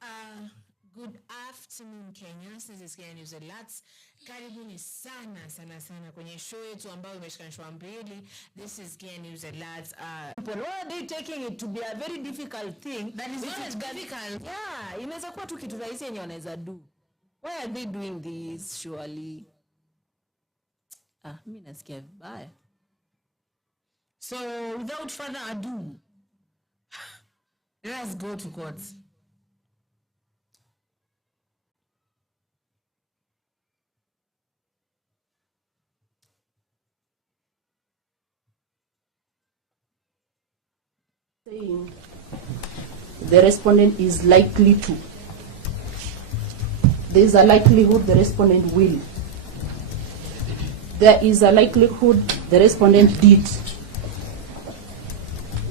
Good afternoon Kenya, this is Kenya News Alerts. Karibuni sana kwenye show yetu ambayo imeshikanishwa mbili. This is Kenya News Alerts. Why are they taking it to be a very difficult thing? That is difficult. Yeah, inaweza kuwa tu kitu rahisi yenye wanaweza do. Why are they doing this surely? Mimi nasikia vibaya. So without further ado, let's go to court. Saying the respondent is likely to. There is a likelihood the respondent will. There is a likelihood the respondent did.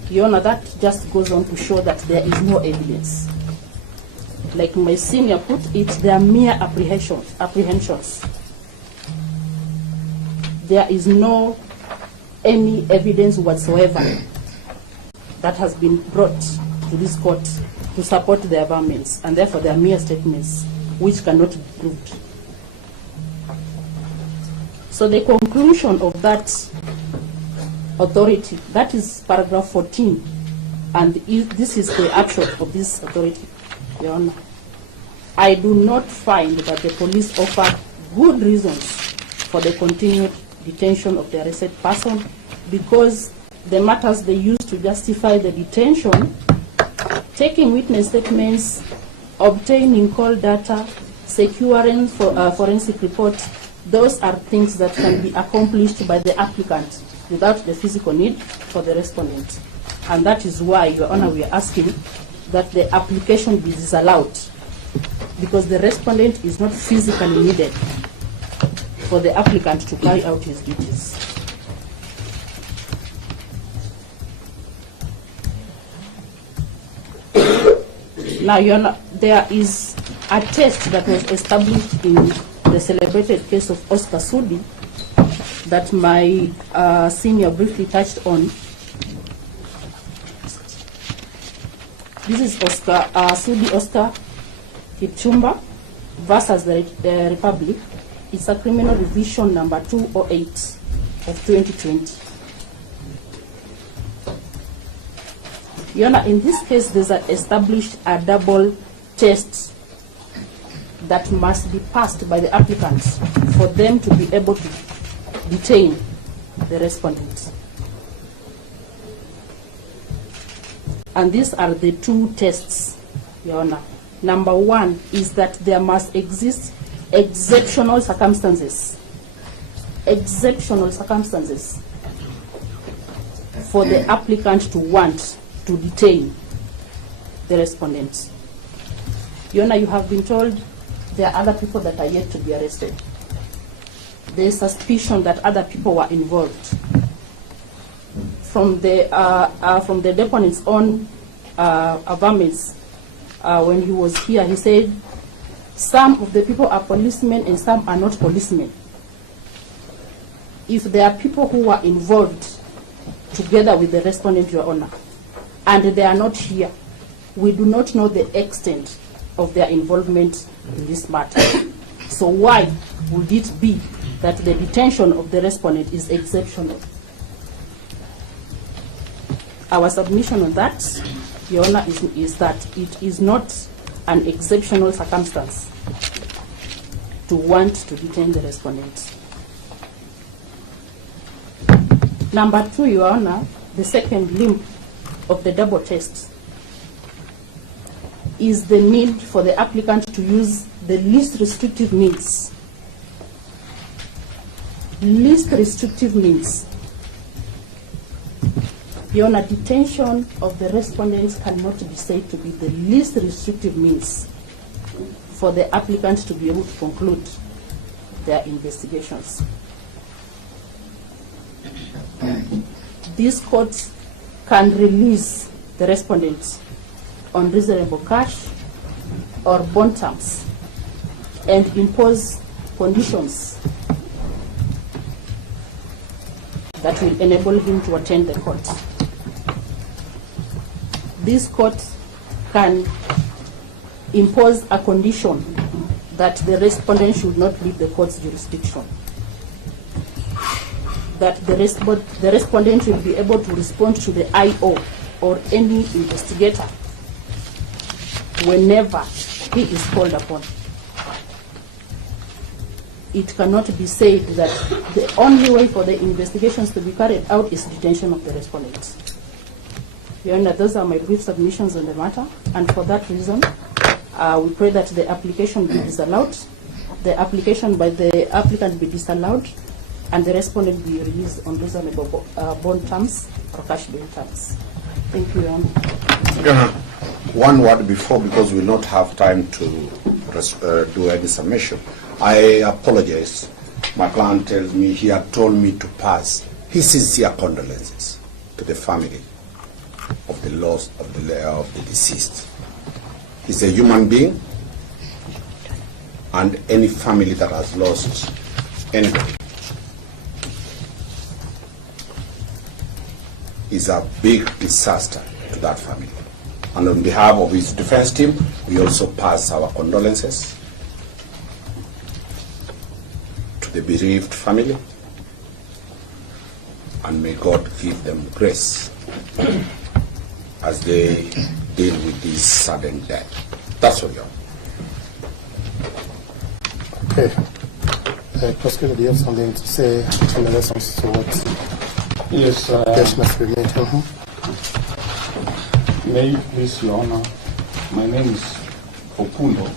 Your Honor, that just goes on to show that there is no evidence. Like my senior put it, they are mere apprehensions. There is no any evidence whatsoever that has been brought to this court to support their arguments, and therefore they are mere statements which cannot be proved. So the conclusion of that authority, that is paragraph 14, and this is the upshot of this authority, Your Honor. I do not find that the police offer good reasons for the continued detention of the arrested person, because the matters they use to justify the detention, taking witness statements, obtaining call data, securing forensic reports, those are things that can be accomplished by the applicant without the physical need for the respondent. And that is why, Your Honor, we are asking that the application be disallowed, because the respondent is not physically needed for the applicant to carry out his duties. Now, Your Honor, there is a test that was established in the celebrated case of Oscar Sudi that my senior briefly touched on. This is Sudi Oscar Kipchumba versus the Republic. It's a criminal revision number 208 of 2020. Your Honor, in this case, there's established a double test that must be passed by the applicants for them to be able to detain the respondent. And these are the two tests, Your Honor. Number one is that there must exist exceptional circumstances. Exceptional circumstances for the applicant to want to detain the respondent. Your Honor, you have been told there are other people that are yet to be arrested. There is suspicion that other people were involved. From the deponent's own avowals, when he was here, he said some of the people are policemen and some are not policemen. If there are people who are involved together with the respondent, Your Honor, and they are not here, we do not know the extent of their involvement in this matter. So why would it be that the detention of the respondent is exceptional? Our submission on that, Your Honor, is that it is not an exceptional circumstance to want to detain the respondent. Number two, Your Honor, the second limb of the double test is the need for the applicant to use the least restrictive means. Least restrictive means. Your Honor, detention of the respondents cannot be said to be the least restrictive means for the applicant to be able to conclude their investigations. These courts can release the respondents on reasonable cash or bond terms and impose conditions that will enable him to attend the court. This court can impose a condition that the respondent should not leave the court's jurisdiction, that the respondent will be able to respond to the IO or any investigator whenever he is called upon. It cannot be said that the only way for the investigations to be carried out is detention of the respondents. Your Honor, those are my brief submissions on the matter, and for that reason, we pray that the application be disallowed, the application by the applicant be disallowed, and the respondent be released on reasonable bond terms or cash bail terms. Thank you, Your Honor. One word before, because we will not have time to do any submission. I apologize. My client tells me he had told me to pass his sincere condolences to the family of the loss of the deceased. He's a human being, and any family that has lost anybody is a big disaster to that family. And on behalf of his defense team, we also pass our condolences to the bereaved family, and may God give them grace as they deal with this sudden death. That's all, Your Honor. Okay. Prosecutor, do you have something to say in response to what yes, must be made? May you please, Your Honor, my name is Okundo.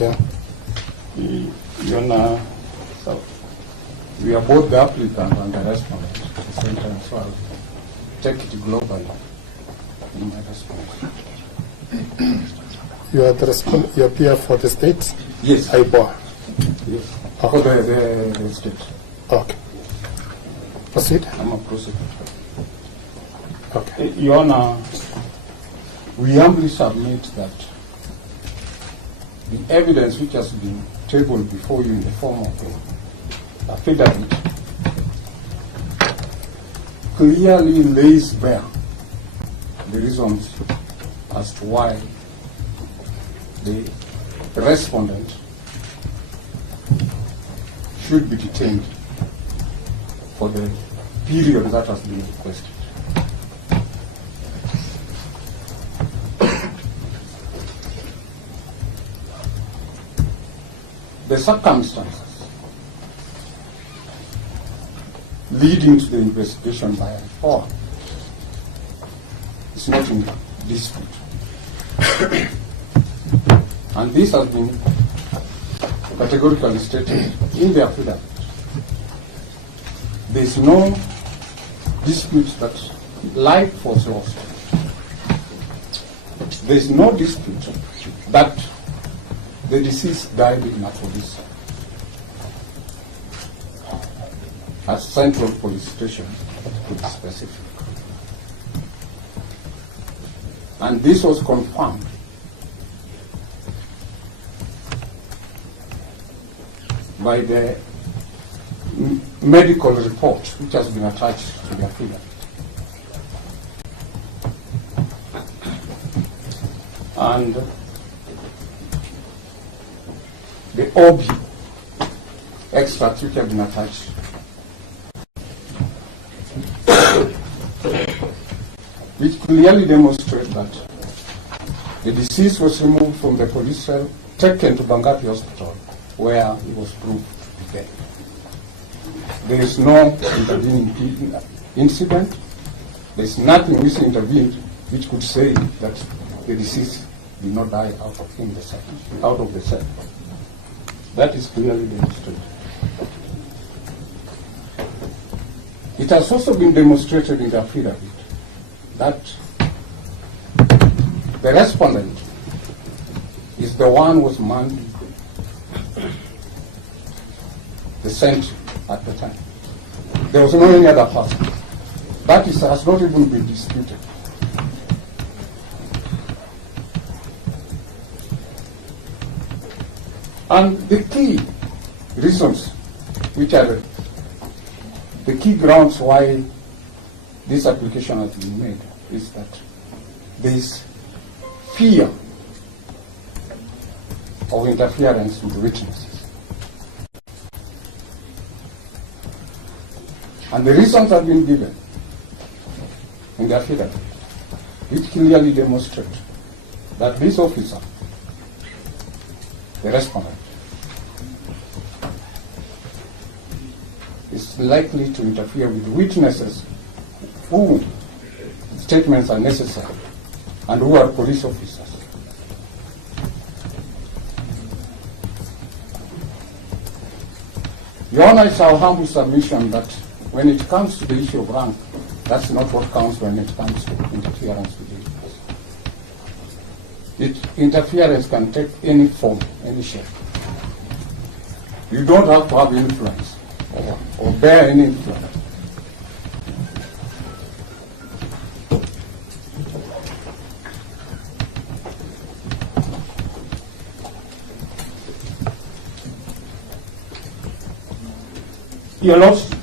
Yeah. Your Honor, so we are both the applicant and the respondent at the same time, so I'll take it globally in my response. You are the you appear for the state? Yes. IBOA. Yes. Okay. For the state. Okay. Proceed. I'm a prosecutor. Okay. Your Honor, we humbly submit that the evidence which has been tabled before you in the form of the affidavit clearly lays bare the reasons as to why the respondent should be detained for the period that has been requested. The circumstances leading to the investigation by IPOA is not in dispute. And this has been categorically stated in the affidavit. There is no dispute that life was lost. There is no dispute that the deceased died in a police at Central Police Station, to be specific. And this was confirmed by the medical report which has been attached to the affidavit. And the OB extracts which have been attached which clearly demonstrate that the deceased was removed from the police cell, taken to Bangapi Hospital, where he was proved dead. There is no intervening incident. There is nothing which intervened which could say that the deceased did not die out of the cell. That is clearly demonstrated. It has also been demonstrated in the affidavit that the respondent is the one who was manning the sentry at the time. There was no any other person. That has not even been disputed. And the key reasons, which are the key grounds why this application has been made, is that there is fear of interference with witnesses. And the reasons have been given in the affidavit, which clearly demonstrate that this officer, the respondent, is likely to interfere with witnesses whose statements are necessary and who are police officers. Your Honor, it's our humble submission that when it comes to the issue of rank, that's not what counts when it comes to interference with witnesses. Interference can take any form, any shape. You don't have to have influence or bear any influence.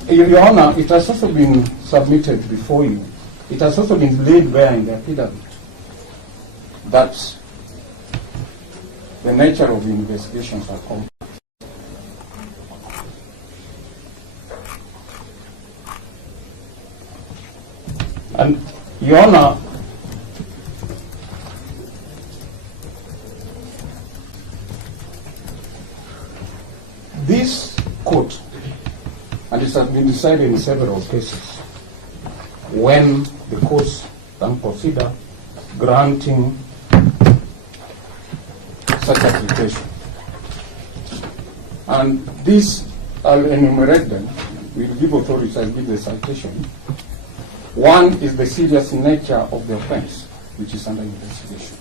Your Honor, it has also been submitted before you. It has also been laid bare in the affidavit that the nature of the investigations are complex. And, Your Honor, this court, and it has been decided in several cases, when the courts can consider granting such application. And these, I'll enumerate them. We'll give authorities, I'll give the citation. One is the serious nature of the offense, which is under investigation.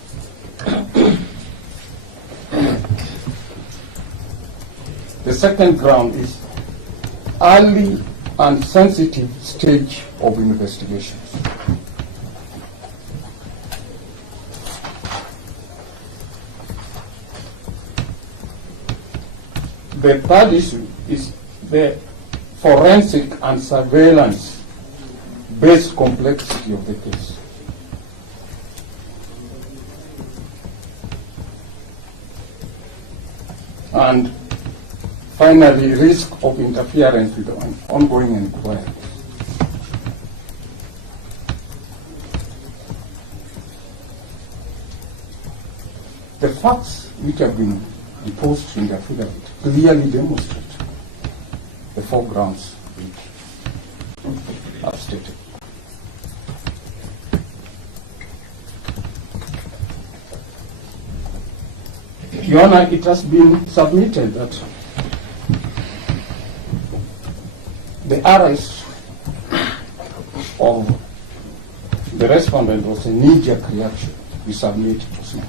The second ground is early and sensitive stage of investigations. The third issue is the forensic and surveillance-based complexity of the case. And finally, risk of interference with ongoing inquiry. The facts which have been deposed in the affidavit clearly demonstrate the four grounds which I've stated. Your Honor, it has been submitted that the arrest of the respondent was a knee-jerk reaction. We submit it was not.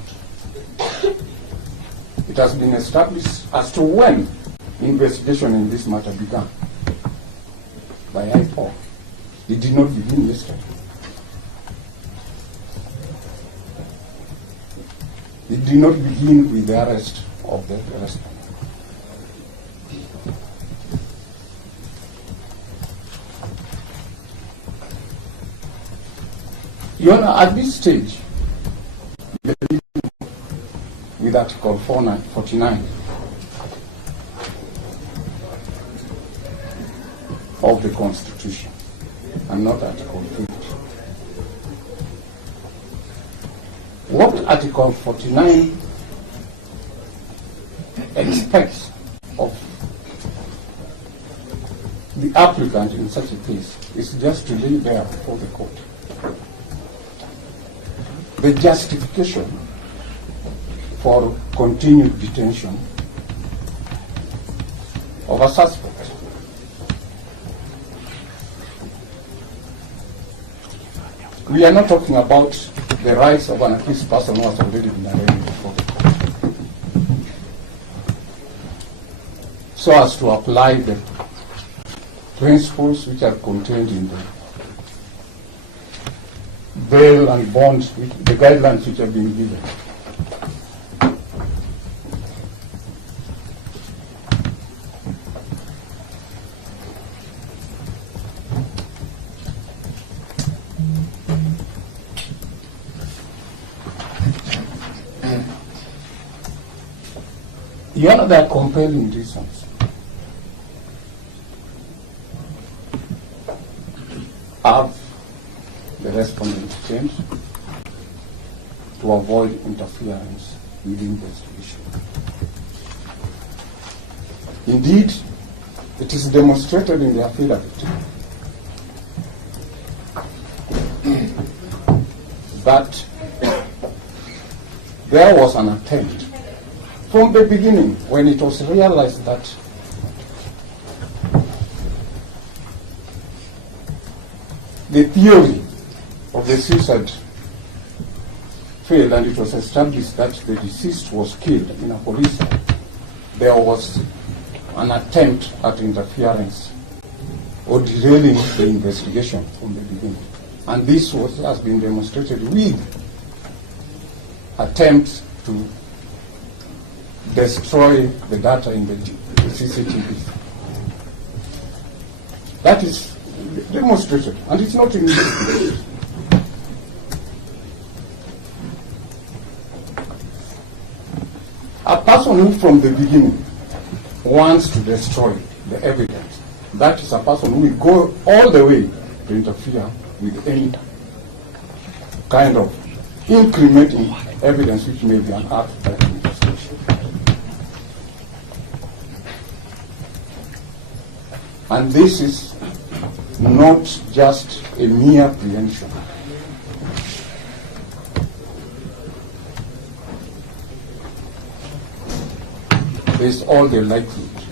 It has been established as to when investigation in this matter began by IPOL. It did not begin yesterday. It did not begin with the arrest of the respondent. Your Honor, at this stage, with Article 49 of the Constitution, and not Article 50. What Article 49 expects of the applicant in such a case is just to lay there before the court the justification for continued detention of a suspect. We are not talking about the rights of an accused person who has already been arraigned before the court, so as to apply the principles which are contained in the bail and bond, the guidelines which have been given. You know, there are compelling reasons. Have the respondent change to avoid interference with the investigation. Indeed, it is demonstrated in the affidavit that there was an attempt from the beginning when it was realized that the theory of the suicide failed and it was established that the deceased was killed in a police cell. There was an attempt at interference or derailing the investigation from the beginning. And this has been demonstrated with attempts to destroy the data in the CCTV. That is demonstrated, and it's not in the a person who from the beginning wants to destroy the evidence, that is a person who will go all the way to interfere with any kind of incriminating evidence which may be unearthed by the investigation. And this is not just a mere preemption. There's all the likelihood.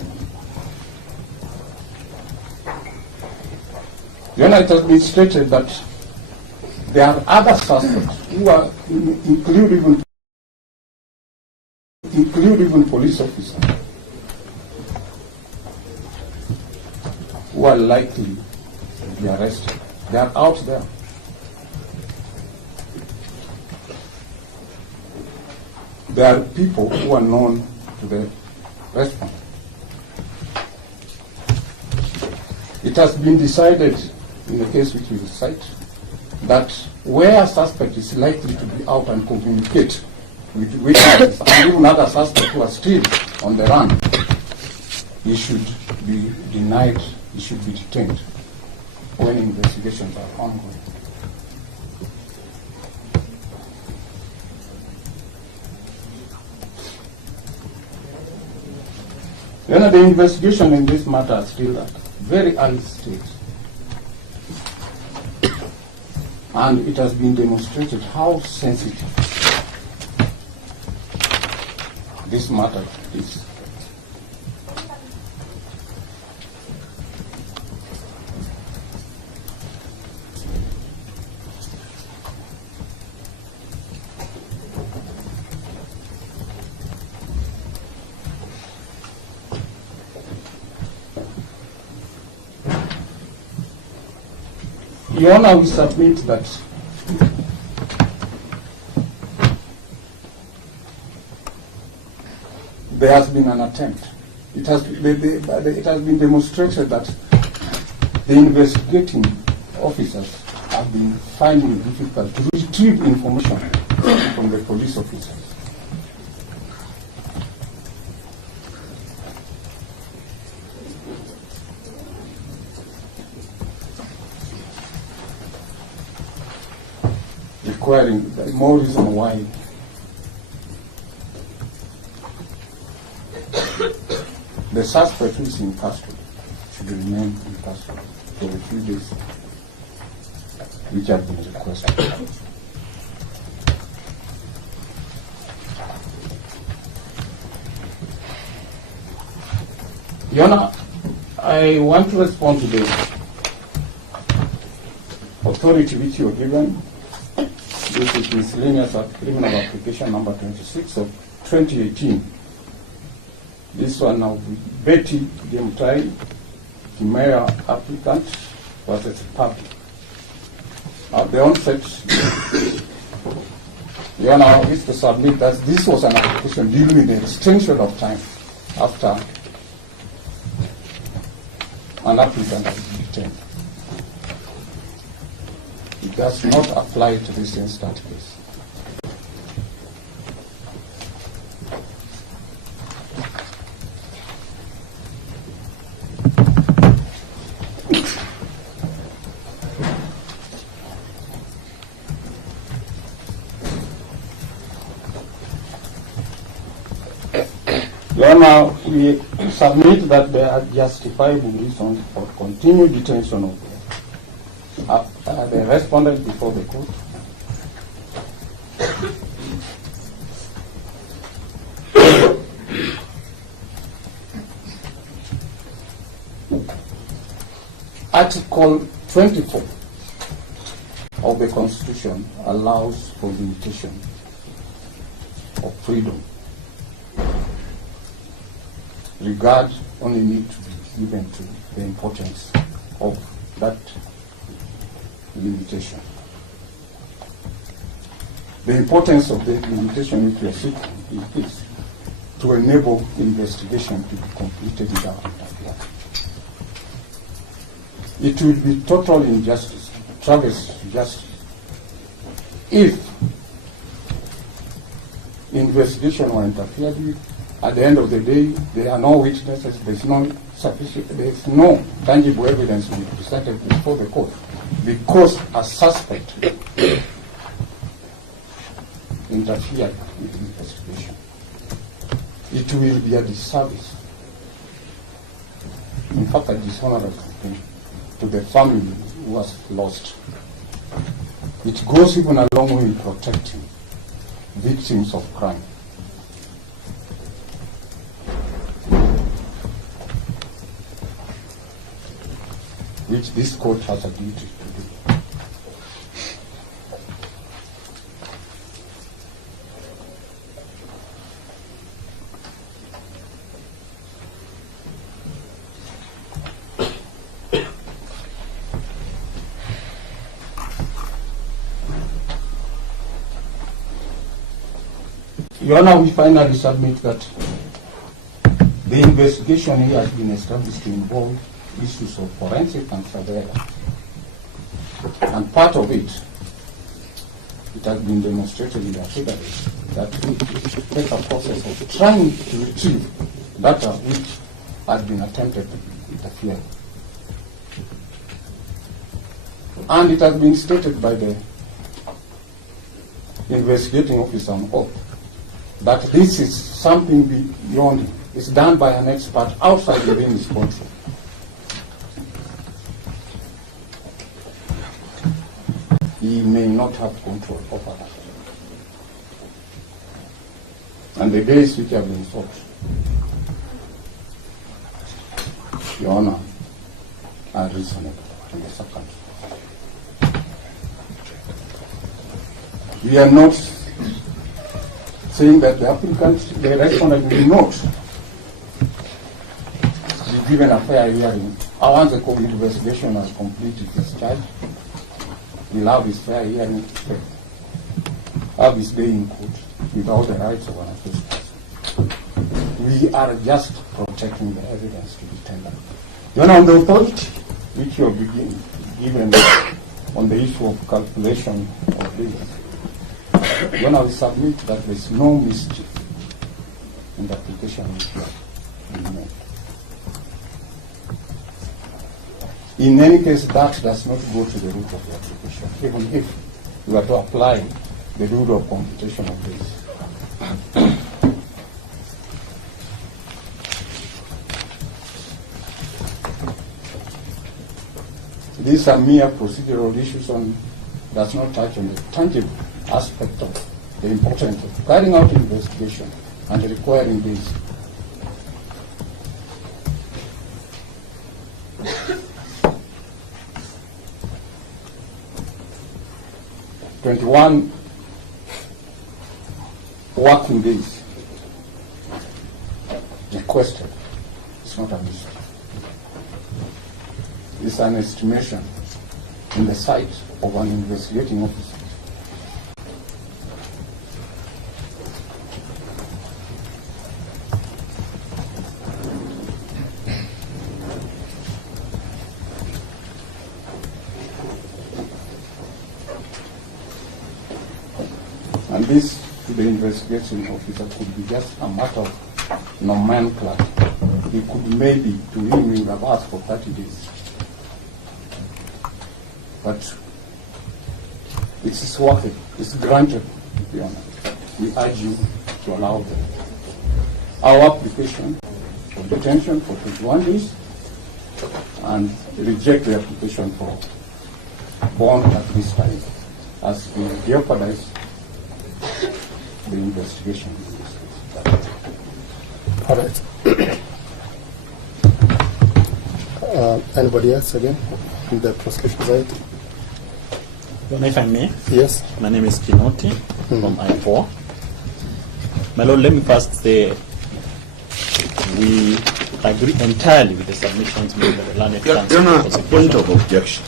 Then it has been stated that there are other suspects who are include even police officers who are likely to be arrested. They are out there. There are people who are known to the respondent. It has been decided in the case which we cite that where a suspect is likely to be out and communicate with witnesses and even other suspects who are still on the run, he should be denied, he should be detained when investigations are ongoing. You know, the investigation in this matter is still at very early stage. And it has been demonstrated how sensitive this matter is. Your Honor, we submit that there has been an attempt. It has been demonstrated that the investigating officers have been finding it difficult to retrieve information from the police officers. Requiring more reason why the suspect who is in custody should remain in custody for a few days, which have been requested. Your Honor, I want to respond to the authority which you are given. This is miscellaneous criminal application number 26 of 2018. This one now with Betty Gemtai, the mayor applicant versus public. At the onset, Your Honor, I wish to submit that this was an application dealing with the extension of time after an applicant has been detained. It does not apply to this instant case. Your Honor, we submit that there are justifiable reasons for continued detention of the respondent before the court. Article 24 of the Constitution allows for limitation of freedom. Regard only need to be given to the importance of that limitation. The importance of the limitation which we are seeking is to enable investigation to be completed without interference. It will be total injustice, travesty justice, if investigation were interfered with. At the end of the day, there are no witnesses, there's no tangible evidence to be presented before the court, because a suspect interfered with the investigation. It will be a disservice, in fact a dishonorable thing, to the family who was lost. It goes even a long way in protecting victims of crime. Which this court has a duty to do. Your Honor, we finally submit that the investigation here has been established to involve issues of forensic and surveillance. And part of it has been demonstrated in the affidavit that we take a process of trying to retrieve data which has been attempted to interfere. And it has been stated by the investigating officer on oath that this is something beyond him. It's done by an expert outside within his control. He may not have control over that. And the days which have been sought, Your Honor, are reasonable in the circumstances. We are not saying that the applicant, the respondent, will not be given a fair hearing. Once the investigation has completed its charge, he'll have his fair hearing, have his day in court without the rights of an accused person. We are just protecting the evidence to be tendered. Then on the authority which you have given on the issue of calculation of this, when I will submit that there is no mischief in the application which you have made. In any case, that does not go to the root of the application, even if you were to apply the rule of computation of this. These are mere procedural issues and does not touch on the tangible aspect of the importance of carrying out investigation and requiring this. "21 working days requested." It's not a mistake. It's an estimation in the sight of an investigating officer. And this, to the investigating officer, could be just a matter of nomenclature. He could maybe, to him, he would have asked for 30 days. But it's worth it. It's granted, to be honest. We urge you to allow them our application for detention for 21 days and reject the application for bond at this time, as we jeopardize the investigation. All right. Anybody else again in the prosecution side? If I may, Yes. my name is Kinoti from I4. My Lord, let me first say we agree entirely with the submissions made by the learned counsel. Your Honor, a point of objection.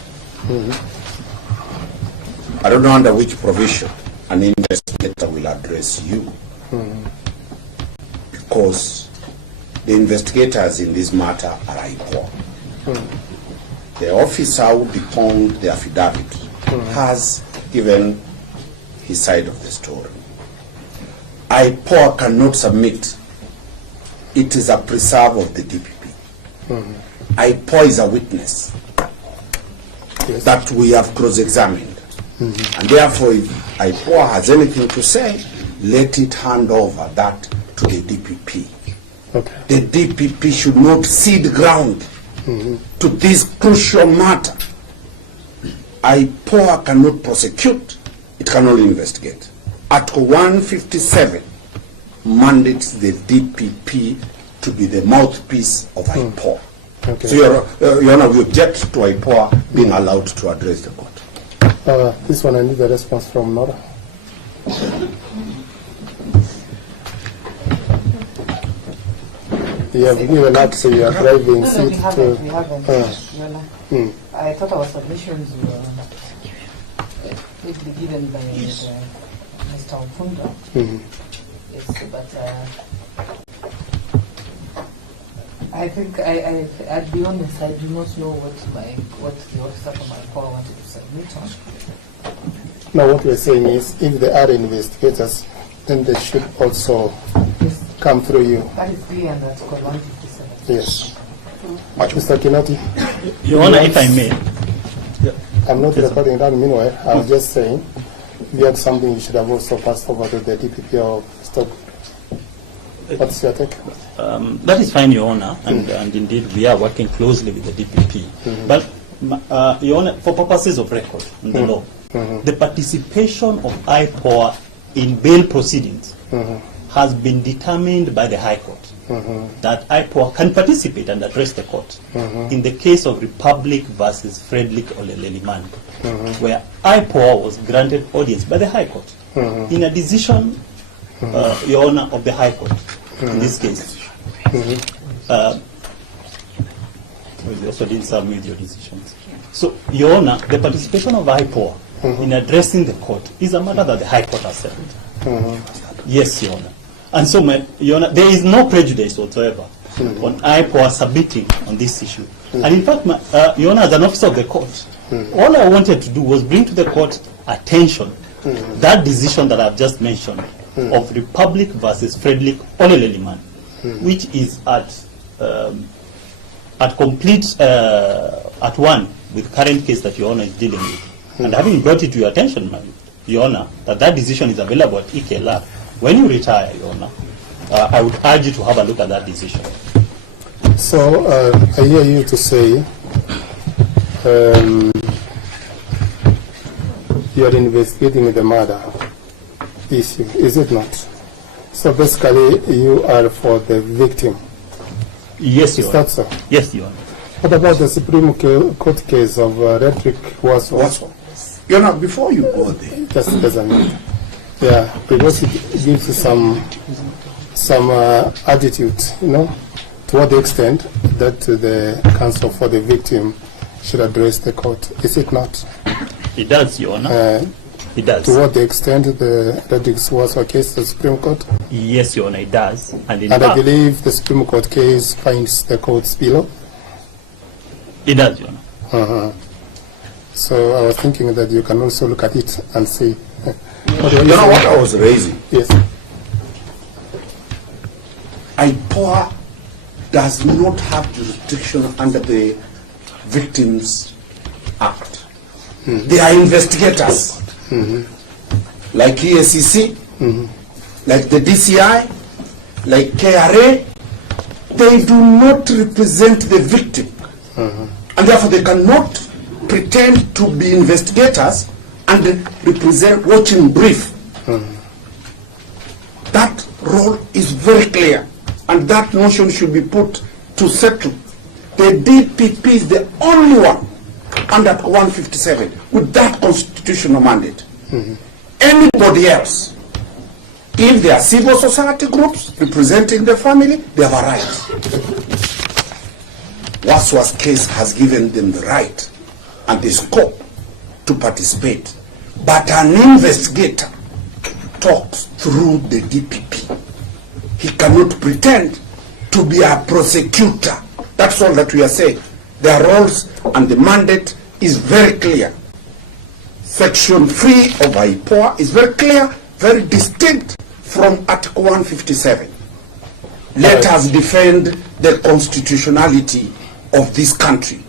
I don't know under which provision an investigator will address you, because the investigators in this matter are IPOA. The officer who deponed the affidavit has given his side of the story. IPOA cannot submit. It is a preserve of the DPP. IPOA is a witness that we have cross-examined. And therefore, if IPOA has anything to say, let it hand over that to the DPP. Okay. The DPP should not cede ground to this crucial matter. IPOA cannot prosecute, it can only investigate. Article 157 mandates the DPP to be the mouthpiece of IPOA. Okay. So, Your Honor, we object to IPOA being allowed to address the court. This one I need a response from Nora. You have given up, so you are driving No, seat we haven't. to. We haven't. Yola. I thought our submissions were quickly given by Mr. Opunda. Yes, but I think I'd be honest. I do not know what the officer from my call wanted to submit on. Now, what we're saying is, if they are investigators, then they should also Yes, come through you. that is clear under Article 157. Yes. Mr. Kinoti, Your Honor, if I may. I'm not recording that meanwhile. I was just saying, if you had something you should have also passed over to the DPP or stop. What's your take? That is fine, Your Honor, and indeed we are working closely with the DPP. But, Your Honor, for purposes of record in the law, the participation of IPOA in bail proceedings has been determined by the High Court. That IPOA can participate and address the court in the case of Republic versus Frederick Oleleliman, where IPOA was granted audience by the High Court in a decision, Your Honor, of the High Court in this case. You also didn't submit your decisions. So, Your Honor, the participation of IPOA in addressing the court is a matter that the High Court has settled. Yes, Your Honor. And so, Your Honor, there is no prejudice whatsoever on IPOA submitting on this issue. And in fact, Your Honor, as an officer of the court, all I wanted to do was bring to the court attention that decision that I've just mentioned of Republic versus Frederick Oleleliman, which is at complete at one with current case that Your Honor is dealing with. And having brought it to your attention, Your Honor, that decision is available at EKLR. When you retire, Your Honor, I would urge you to have a look at that decision. So, I hear you to say you are investigating the murder issue, is it not? So basically, you are for the victim. Yes, Your Honor. Is that so? Yes, Your Honor. What about the Supreme Court case of Redrick Waswa? Your Honor, before you go there, Just as a minute. Yeah, because it gives you some attitude, you know, to what extent that the counsel for the victim should address the court. Is it not? It does, Your Honor. It does. To what extent the Redrick Waswa case, the Supreme Court? Yes, Your Honor, it does. And I believe the Supreme Court case finds the courts below. It does, Your Honor. So I was thinking that you can also look at it and see. you know what I was raising? Yes. IPOA does not have jurisdiction under the Victims Act. They are investigators, like EACC, like the DCI, like KRA, they do not represent the victim. And therefore they cannot pretend to be investigators and represent watching brief. That role is very clear, and that notion should be put to settle. The DPP is the only one under 157 with that constitutional mandate. Anybody else, if they are civil society groups representing the family, they have a right. Waswa's case has given them the right and the scope to participate. But an investigator talks through the DPP. He cannot pretend to be a prosecutor. That's all that we are saying. Their roles and the mandate is very clear. Section 3 of IPOA is very clear, very distinct from Article 157. Let us defend the constitutionality of this country.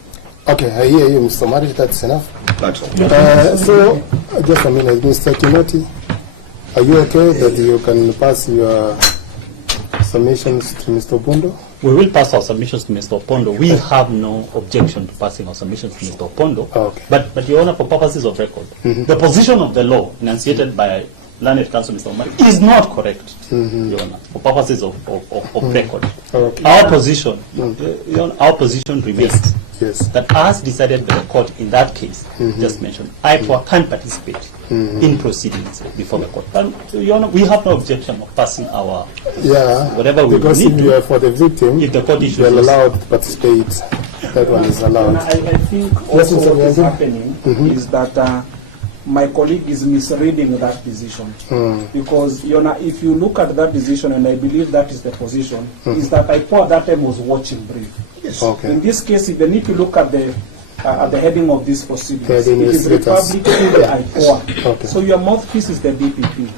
Okay, I hear you, Mr. Omari. That's enough. That's all. So, just a minute, Mr. Kinoti, are you okay that you can pass your submissions to Mr. Opondo? We will pass our submissions to Mr. Opondo. We have no objection to passing our submissions to Mr. Opondo. Okay. But Your Honor, for purposes of record, the position of the law enunciated by Learned Counsel Mr. Omari is not correct, Your Honor, for purposes of record. Okay. Our position, Your Honor, our position remains that as decided by the court in that case, just mentioned, IPOA can participate in proceedings before the court. And Your Honor, we have no objection of passing our whatever we because need if you are for the victim, if the court issues you are allowed to participate. That one is allowed. I think also what is happening is that my colleague is misreading that decision. Because, you know, if you look at that decision, and I believe that is the position, is that IPOA at that time was watching brief. Yes. Okay. In this case, even if you look at the heading of this proceedings, it Heading is is letters. Republic to the IPOA. Okay. So your mouthpiece is the DPP.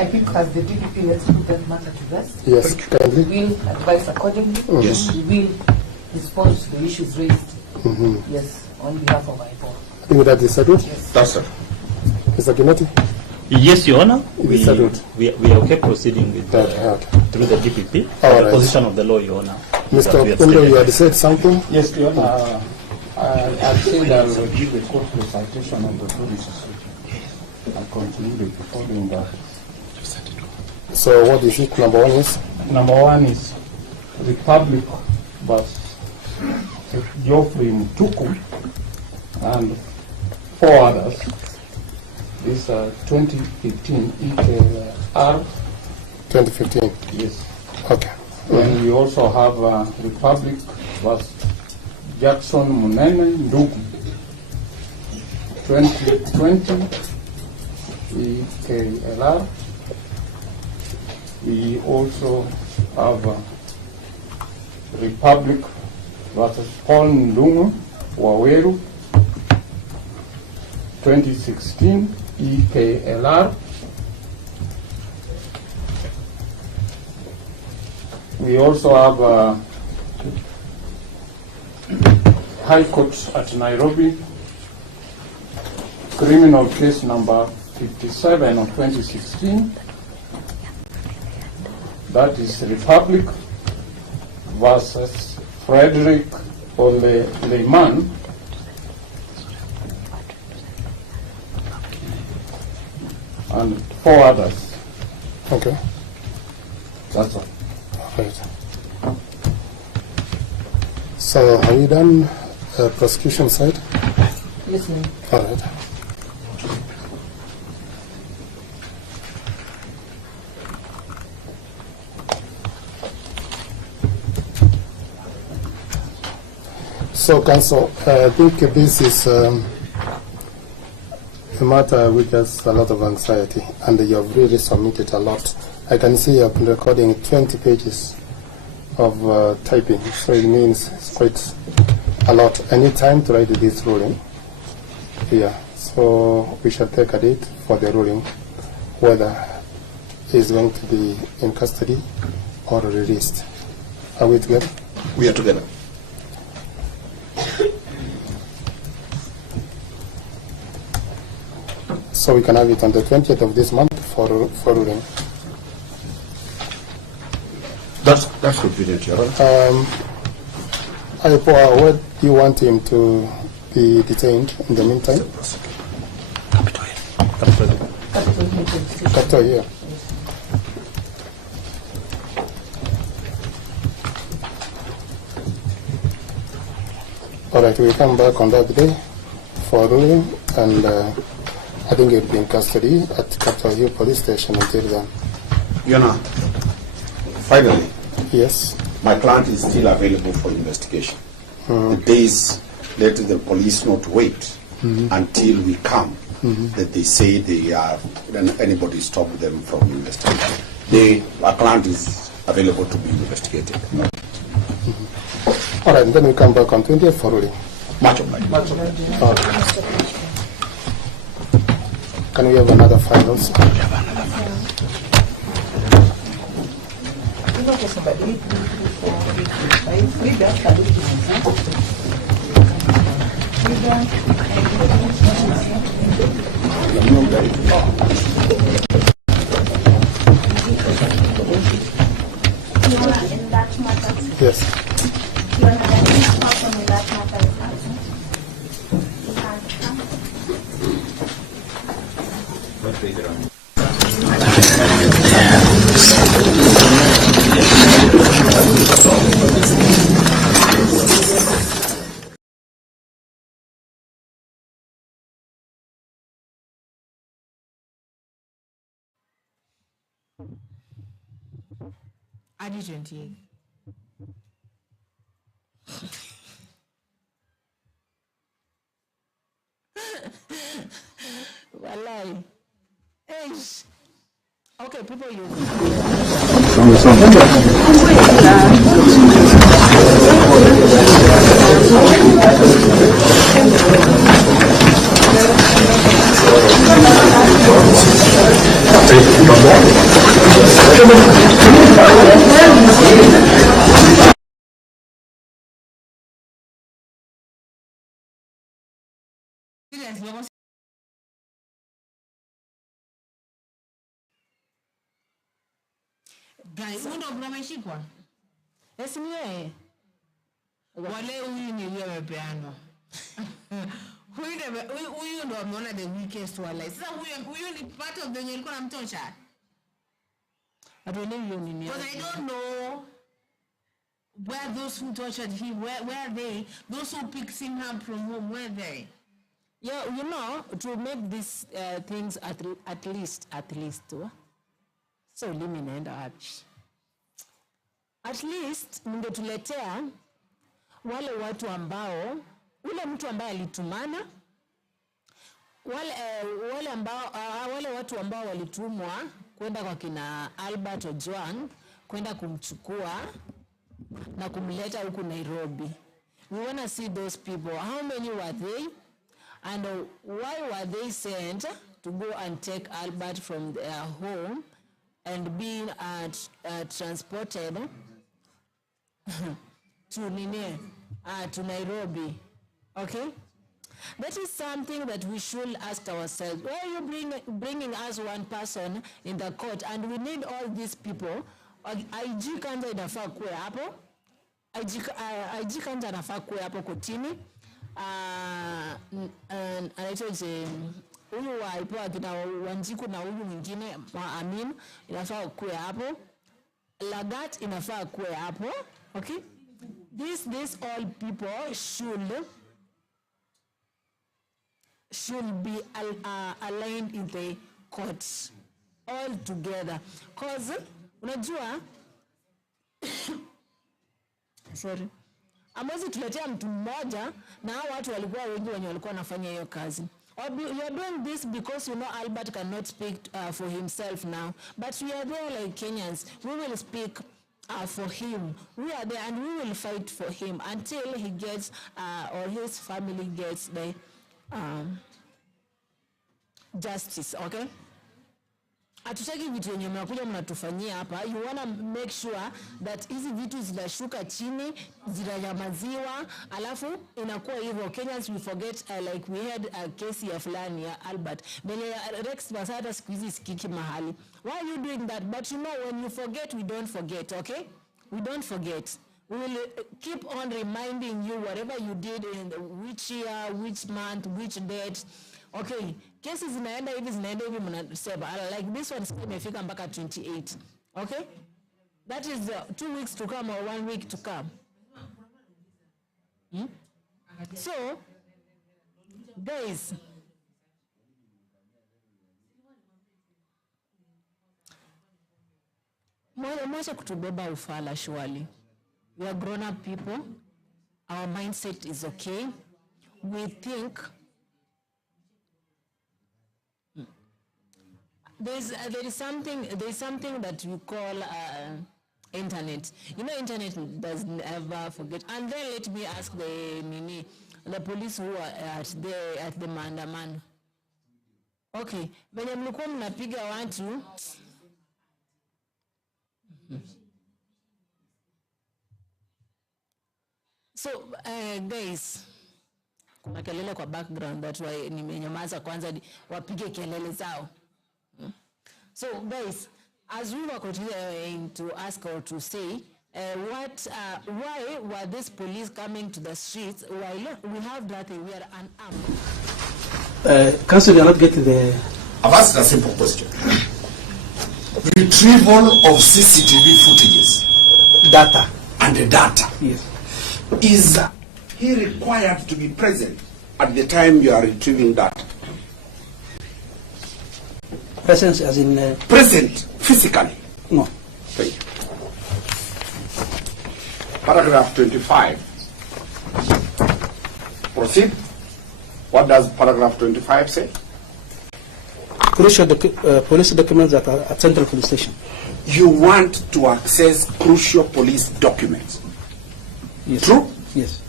I think as the DPP, let's put that matter to rest. Yes, We kindly. will advise accordingly. Yes. We will respond to the issues raised. Yes, on behalf of IPOA. I think that is settled. Yes. That's it. Mr. Kinoti? Yes, Your Honor. We settled. are okay proceeding with Okay. through the DPP. All The right. position of the law, Your Honor. Mr. that we have Opondo, stated. you had said something? Yes, Your Honor. I said I will give the court recitation of the policies. I concluded before doing that. So what is it? Number one is? Number one is Republic versus Geoffrey Mutuku and 4 others. This 2015 EKR. 2015. Yes. Okay. And we also have Republic versus Jackson Munene Ndugu. 2020 EKLR. We also have Republic versus Paul Ndungu Waweru. 2016 EKLR. We also have High Court at Nairobi, criminal case number 57 of 2016. That is Republic versus Frederick Lehman. And 4 others. Okay. That's all. Right. So are we done? Prosecution side? Yes, ma'am. All right. So, Counsel, I think this is a matter which has a lot of anxiety, and you have really submitted a lot. I can see you have been recording 20 pages of typing, so it means it's quite a lot. I need time to write this ruling. Yeah, so we shall take a date for the ruling, whether he's going to be in custody or released. Are we together? We are together. So we can have it on the 20th of this month for ruling. That's convenient, Your Honor. Aipoa, where do you want him to be detained in the meantime? Capital here. All right, we come back on that day for ruling, and I think he'll be in custody at Capital Hill Police Station until then. Your Honor, finally, yes, my client is still available for investigation. The days let the police not wait until we come, that they say they are, then anybody stop them from investigating. Our client is available to be investigated. All right, then we come back on 20th for ruling. Much obliged. All right. Can we have another file also? Yes. Adi 28. Walai. Eish. Okay, people you. Guys, ndo mnameshikwa? Yes, ni yeye. Wale huyu ni yeye amepeanwa. Huyu ndo ameona the weakest wala. Sasa huyu ni part of the wenye alikuwa anamtosha. Atuelewi hiyo nini. Because I don't know where those who tortured him, where are they? Those who picked him up from home, where are they? Yeah, you know, to make these things at least, so limi naenda wapi? At least ningetuletea wale watu ambao, ule mtu ambaye alitumana, wale watu ambao walitumwa kwenda kwa kina Albert Ojwang kwenda kumchukua na kumleta huku Nairobi. We want to see those people. How many were they? And why were they sent to go and take Albert from their home and being transported to Nairobi? Okay? That is something that we should ask ourselves. Why are you bringing us one person in the court and we need all these people? IG kwanza inafaa kuwe hapo. IG kwanza inafaa kuwe hapo kotini. Anaitwaje huyu wa Aipoa kina Wanjiku na huyu mwingine Amin inafaa kuwe hapo. Lagat inafaa kuwe hapo. Okay? These all people should be aligned in the courts all together. Cause unajua sorry, amwezi tuletea mtu mmoja na hao watu walikuwa wengi wenye walikuwa wanafanya hiyo kazi. You are doing this because you know Albert cannot speak for himself now, but we are there like Kenyans. We will speak for him. We are there and we will fight for him until he gets or his family gets the justice. Okay? Atutaki vitu yenye mnakuja mnatufanyia hapa. You wanna make sure that hizi vitu zinashuka chini, zinanyamaziwa, alafu inakuwa hivyo. Kenyans we forget like we had a case ya fulani ya Albert. Bele Rex Masata siku hizi sikiki mahali. Why are you doing that? But you know when you forget we don't forget, okay? We don't forget. We will keep on reminding you whatever you did in which year, which month, which date. Okay, cases zinaenda hivi mnasema like this one imefika mpaka 28. Okay? That is 2 weeks to come or 1 week to come. So, guys, mwacha kutubeba ufala shwali. We are grown-up people. Our mindset is okay. We think there is something that we call internet. You know, internet does never forget. And then let me ask the police who are at the maandamano. Okay, when mlikuwa mnapiga watu. So, guys, kuna kelele kwa background, that's why nimenyamaza kwanza wapige kelele zao. So, guys, as we were continuing to ask or to say, why were these police coming to the streets while we have nothing, we are unarmed? Council, you are not getting the... I've asked a simple question. Retrieval of CCTV footages. Data. And the data. Yes. Is he required to be present at the time you are retrieving data? Presence as in... Present, physically? No. Thank you. Paragraph 25. Proceed. What does paragraph 25 say? Crucial police documents at Central Police Station. You want to access crucial police documents? Yes. True? Yes.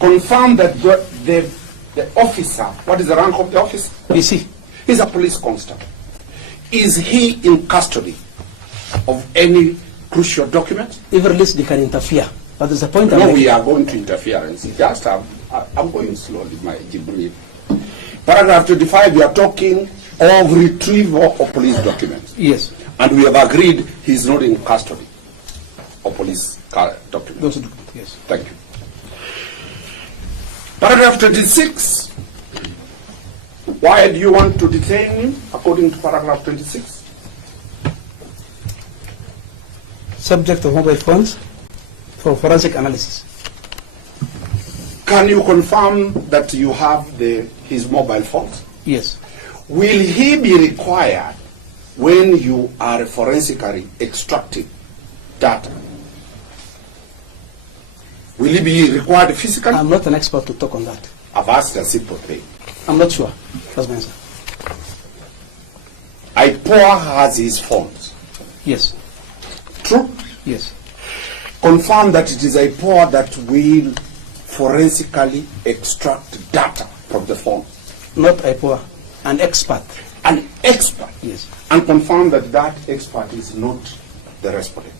Confirm that the officer, what is the rank of the officer? PC. He's a police constable. Is he in custody of any crucial document? If released, they can interfere. But there's a point. No, we are going to interference. Just I'm going slowly, my Jibril. Paragraph 25, we are talking of retrieval of police documents. Yes. And we have agreed he's not in custody of police documents. Those documents, yes. Thank you. Paragraph 26. Why do you want to detain him according to paragraph 26? Subject of mobile phones for forensic analysis. Can you confirm that you have his mobile phones? Yes. Will he be required when you are forensically extracting data? Will he be required physically? I'm not an expert to talk on that. I've asked a simple thing. I'm not sure. That's my answer. IPOA has his phones. Yes. True? Yes. Confirm that it is IPOA that will forensically extract data from the phone. Not IPOA, an expert. An expert? Yes. And confirm that that expert is not the respondent.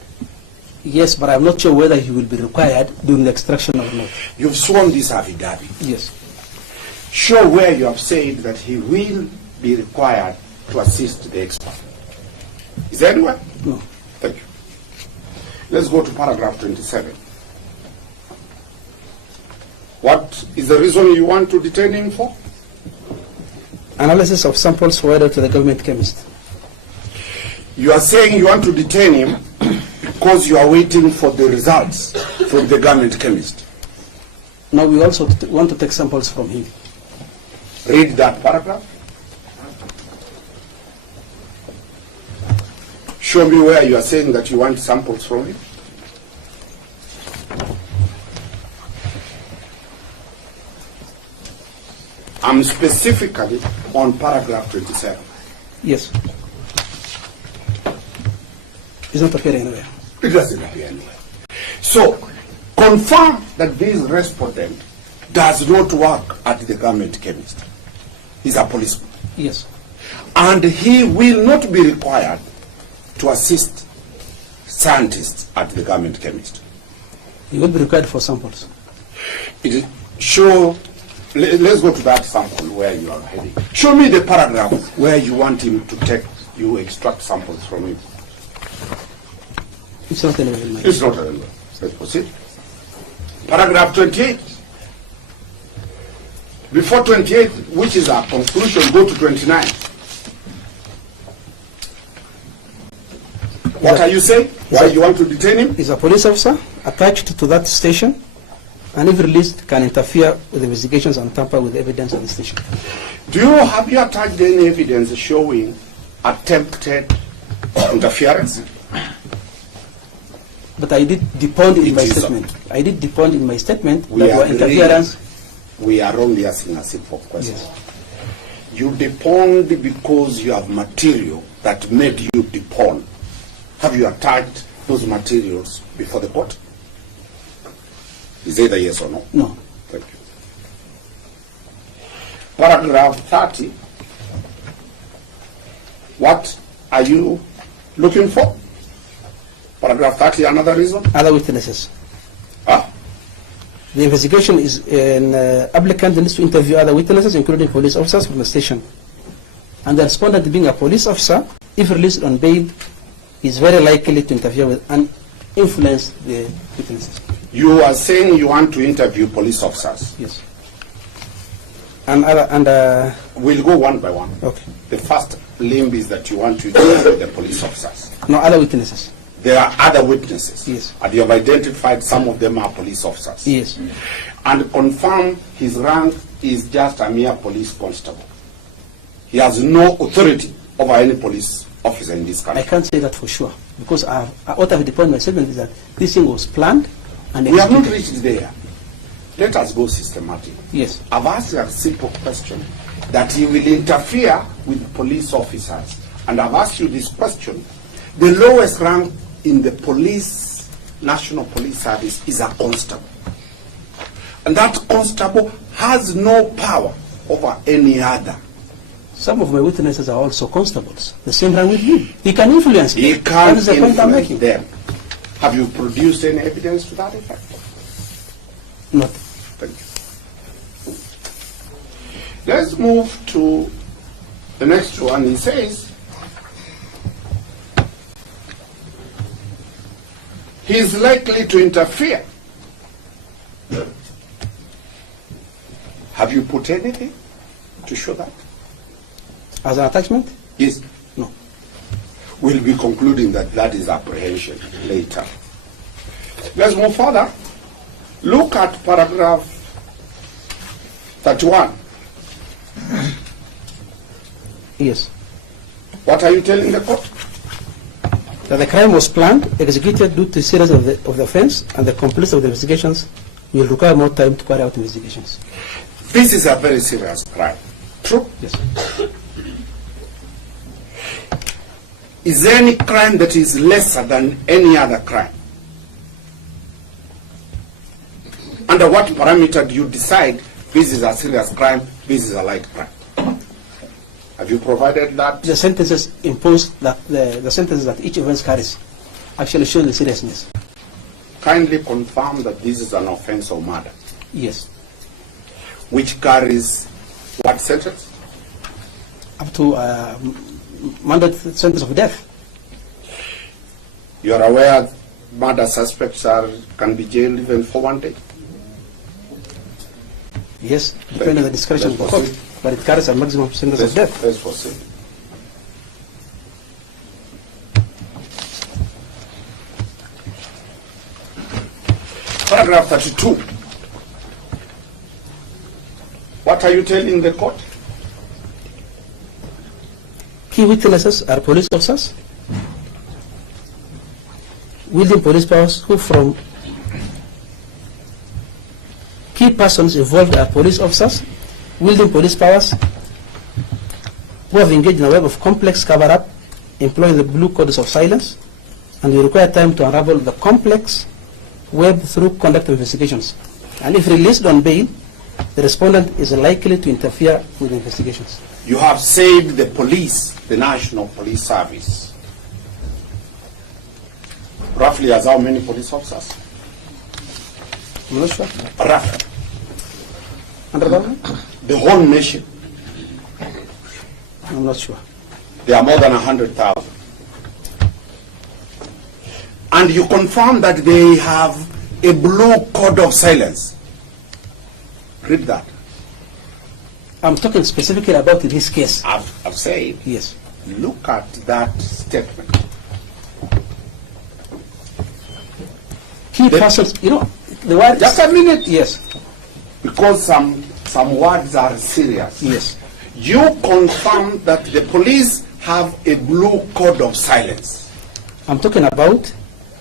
Yes, but I'm not sure whether he will be required during the extraction or not. You've sworn this affidavit. Yes. Show where you have said that he will be required to assist the expert. Is there anywhere? No. Thank you. Let's go to paragraph 27. What is the reason you want to detain him for? Analysis of samples forwarded to the government chemist. You are saying you want to detain him because you are waiting for the results from the government chemist. Now we also want to take samples from him. Read that paragraph. Show me where you are saying that you want samples from him. I'm specifically on paragraph 27. Yes. It's not appearing anywhere. It doesn't appear anywhere. So, confirm that this respondent does not work at the government chemist. He's a policeman. Yes. And he will not be required to assist scientists at the government chemist. He will be required for samples. Let's go to that sample where you are heading. Show me the paragraph where you want him to extract samples from him. It's not available in my It's not available. Let's proceed. Paragraph 28. Before 28, which is our conclusion, go to 29. What are you saying? Why you want to detain him? He's a police officer attached to that station, and if released, can interfere with investigations and tamper with evidence at the station. Have you attached any evidence showing attempted interference? But I did depend in my statement. I did depend in my statement We that are were interference. We are only asking a simple question. Yes. You deponed because you have material that made you depone. Have you attached those materials before the court? Is either yes or no? No. Thank you. Paragraph 30. What are you looking for? Paragraph 30, another reason? Other witnesses. The investigation is an applicant needs to interview other witnesses, including police officers from the station. And the respondent, being a police officer, if released on bail, is very likely to interfere with and influence the witnesses. You are saying you want to interview police officers? Yes. And we'll go one by one. Okay. The first limb is that you want to interview the police officers. No, other witnesses. There are other witnesses. Yes. And you have identified some of them are police officers. Yes. And confirm his rank is just a mere police constable. He has no authority over any police officer in this country. I can't say that for sure, because what I've defined my statement is that this thing was planned and we have not executed. reached there. Let us go systematic. Yes. I've asked you a simple question that he will interfere with police officers. And I've asked you this question. The lowest rank in the police, National Police Service, is a constable. And that constable has no power over any other. Some of my witnesses are also constables. The same rank with him. He can influence them. He That is can't the point I'm influence making. them. Have you produced any evidence to that effect? Not. Thank you. Let's move to the next one. He says, he is likely to interfere. Have you put anything to show that? As an attachment? Yes. No. We'll be concluding that that is apprehension later. Let's move further. Look at paragraph 31. Yes. What are you telling the court? That the crime was planned, executed due to the seriousness of the offense, and the completeness of the investigations will require more time to carry out investigations. This is a very serious crime. True? Yes. Is there any crime that is lesser than any other crime? Under what parameter do you decide this is a serious crime, this is a light crime? Have you provided that? The sentences imposed, that the sentences that each offense carries actually show the seriousness. Kindly confirm that this is an offense of murder. Yes. Which carries what sentence? Up to mandatory sentence of death. You are aware murder suspects can be jailed even for 1 day? Yes, depending on the discretion of the court. But it carries a maximum sentence of death. Let's proceed. Paragraph 32. What are you telling the court? Key witnesses are police officers wielding police powers who from key persons involved are police officers wielding police powers who have engaged in a web of complex cover-up employing the blue codes of silence, and will require time to unravel the complex web through conduct investigations. And if released on bail, the respondent is likely to interfere with investigations. You have said the police, the National Police Service, roughly has how many police officers? I'm not sure. Roughly. 100,000? The whole nation. I'm not sure. There are more than 100,000. and you confirm that they have a blue code of silence. Read that. I'm talking specifically about this case. I've said, yes. Look at that statement. Key persons, you know, the word. Just a minute. Yes. Because some words are serious. Yes. You confirm that the police have a blue code of silence. I'm talking about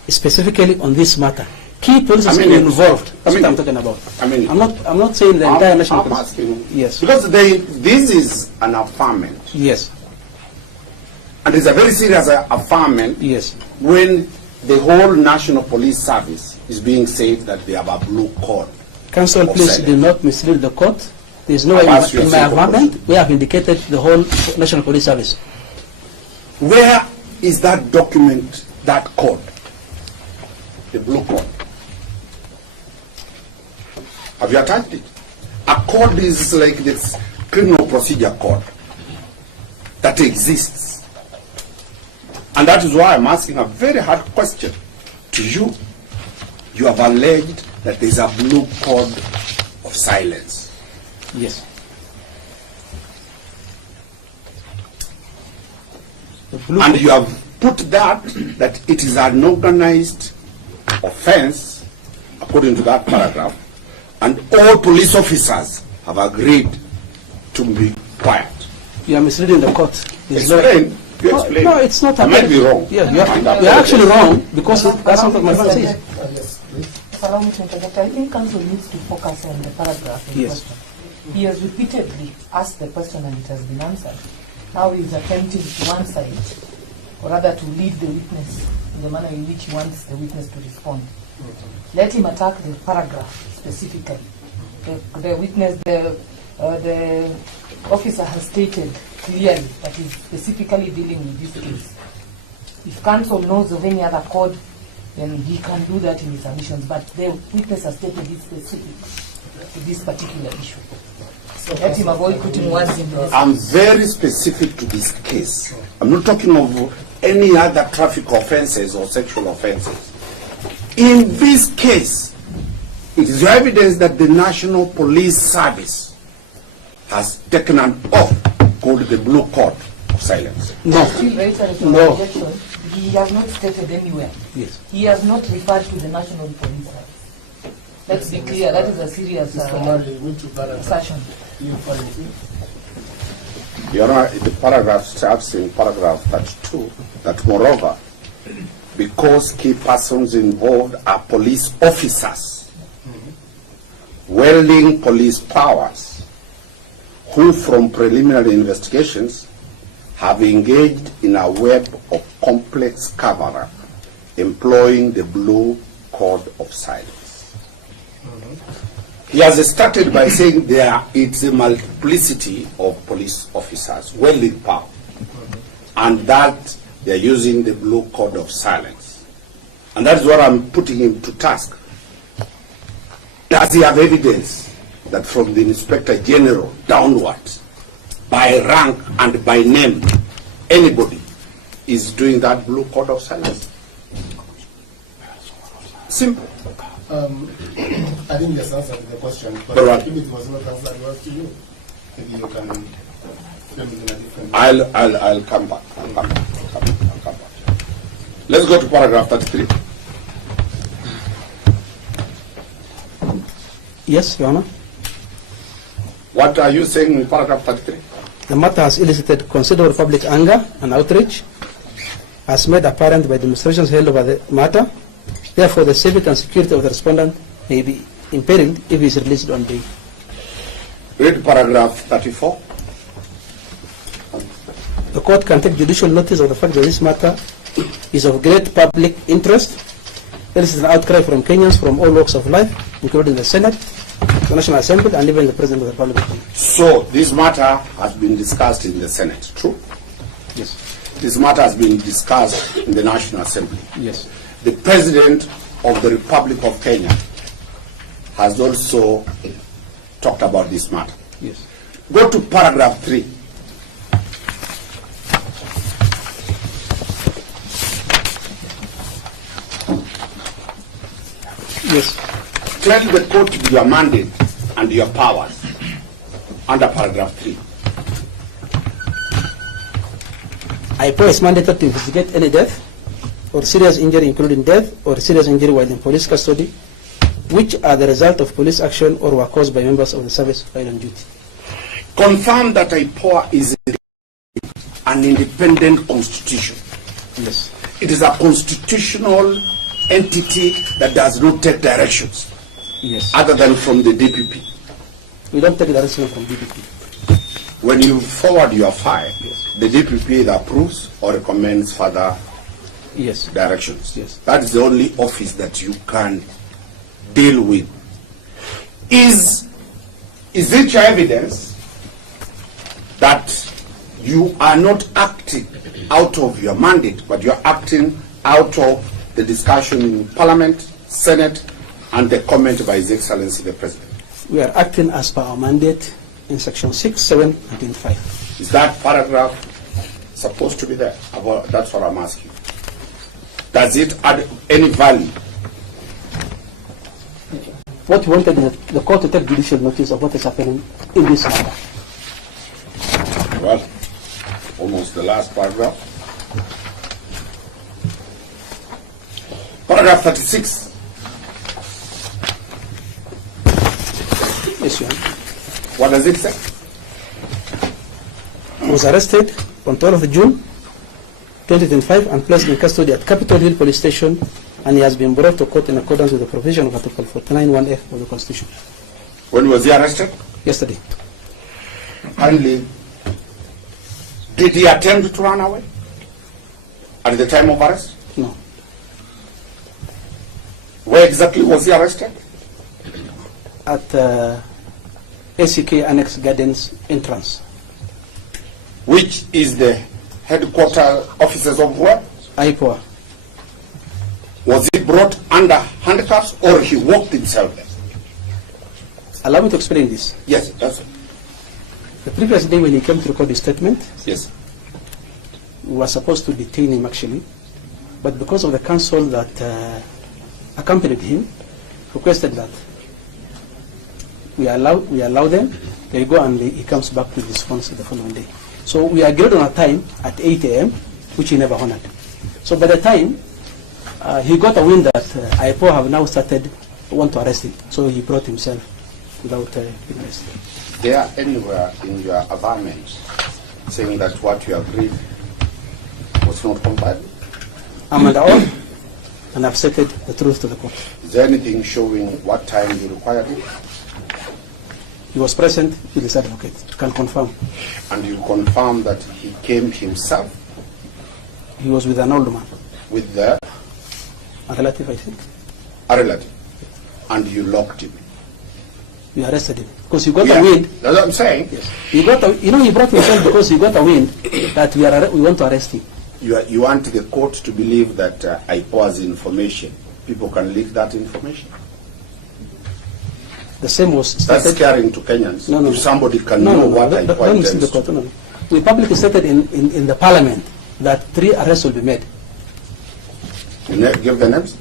specifically on this matter. Key police involved. That's what I'm talking about. I'm not saying the entire national police. I'm asking. Yes. Because this is an affirmation. Yes. And it's a very serious affirmation. Yes. When the whole national police service is being said that they have a blue code. Council, please do not mislead the court. There is no way in my affirmation we have indicated the whole national police service. Where is that document, that code? The blue code. Have you attached it? A code is like this criminal procedure code that exists. And that is why I'm asking a very hard question to you. You have alleged that there is a blue code of silence. Yes. And you have put that it is an organized offense, according to that paragraph, and all police officers have agreed to be quiet. You are misleading the court. Explain. You explain. No, it's not. I might be wrong. Yeah, you're actually wrong because that's not what my friend says. Allow me to interject. I think counsel needs to focus on the paragraph in question. He has repeatedly asked the question and it has been answered. Now he is attempting to answer it, or rather to lead the witness in the manner in which he wants the witness to respond. Let him attack the paragraph specifically. The witness, the officer has stated clearly that he's specifically dealing with this case. If counsel knows of any other code, then he can do that in his submissions. But the witness has stated it specific to this particular issue. So let him avoid putting words in this. I'm very specific to this case. I'm not talking of any other traffic offenses or sexual offenses. In this case, it is your evidence that the National Police Service has taken an oath called the Blue Code of Silence. No. No. He has not stated anywhere. Yes. He has not referred to the National Police Service. Let's be clear, that is a serious assertion. Your Honor, the paragraph starts in paragraph 32 that moreover, because key persons involved are police officers, wielding police powers, who from preliminary investigations have engaged in a web of complex cover-up, employing the Blue Code of Silence. He has started by saying it's a multiplicity of police officers, wielding power, and that they're using the Blue Code of Silence. And that's what I'm putting him to task. Does he have evidence that from the Inspector General downwards, by rank and by name, anybody is doing that Blue Code of Silence? Simple. I didn't just answer the question, but right. if it was not answered, it was to you. Maybe you can frame it in a different way. I'll come back. I'll come back. Let's go to paragraph 33. Yes, Your Honor. What are you saying in paragraph 33? The matter has elicited considerable public anger and outrage, as made apparent by demonstrations held over the matter. Therefore, the safety and security of the respondent may be imperiled if he is released on bail. Read paragraph 34. The court can take judicial notice of the fact that this matter is of great public interest. There is an outcry from Kenyans from all walks of life, including the Senate, the National Assembly, and even the President of the Republic. So, this matter has been discussed in the Senate, true? Yes. This matter has been discussed in the National Assembly. Yes. The President of the Republic of Kenya has also talked about this matter. Yes. Go to paragraph 3. Yes. Tell the court your mandate and your powers under paragraph 3. IPOA is mandated to investigate any death or serious injury, including death or serious injury while in police custody, which are the result of police action or were caused by members of the service while on duty. Confirm that IPOA is an independent constitution. Yes. It is a constitutional entity that does not take directions. Yes. Other than from the DPP. We don't take direction from DPP. When you forward your file, the DPP either approves or recommends further directions. Yes. That is the only office that you can deal with. Is it your evidence that you are not acting out of your mandate, but you are acting out of the discussion in Parliament, Senate, and the comment by His Excellency the President? We are acting as per our mandate in section 6, 7, and 5. Is that paragraph supposed to be there? That's what I'm asking. Does it add any value? What we wanted is the court to take judicial notice of what is happening in this matter. Well, almost the last paragraph. Paragraph 36. Yes, Your Honor. What does it say? He was arrested on 12th of June 2025 and placed in custody at Capitol Hill Police Station, and he has been brought to court in accordance with the provision of Article 49(1)(f) of the Constitution. When was he arrested? Yesterday. Kindly, did he attempt to run away at the time of arrest? No. Where exactly was he arrested? At ACK Annex Gardens entrance. Which is the headquarter offices of what? IPOA. Was he brought under handcuffs or he walked himself there? Allow me to explain this. Yes, that's it. The previous day when he came to record his statement, yes, we were supposed to detain him actually, but because of the counsel that accompanied him, requested that we allow them, they go and he comes back to this response the following day. So we agreed on a time at 8 a.m., which he never honored. So by the time he got a wind that IPO have now want to arrest him, so he brought himself without being arrested. They are anywhere in your averment saying that what you agreed was not complied with? I'm under oath, and I've stated the truth to the court. Is there anything showing what time you required it? He was present with his advocate. Can confirm. And you confirm that he came himself? He was with an old man. With a relative, I think. A relative. And you locked him? We arrested him because he got a wind. That's what I'm saying. Yes. He got a, he brought himself because he got a wind that we want to arrest him. You want the court to believe that IPO has information. People can leak that information. The same was stated. That's scaring to Kenyans. No, if somebody can know what IPO don't listen to the court. No. We publicly stated in the parliament that 3 arrests will be made. You give the names?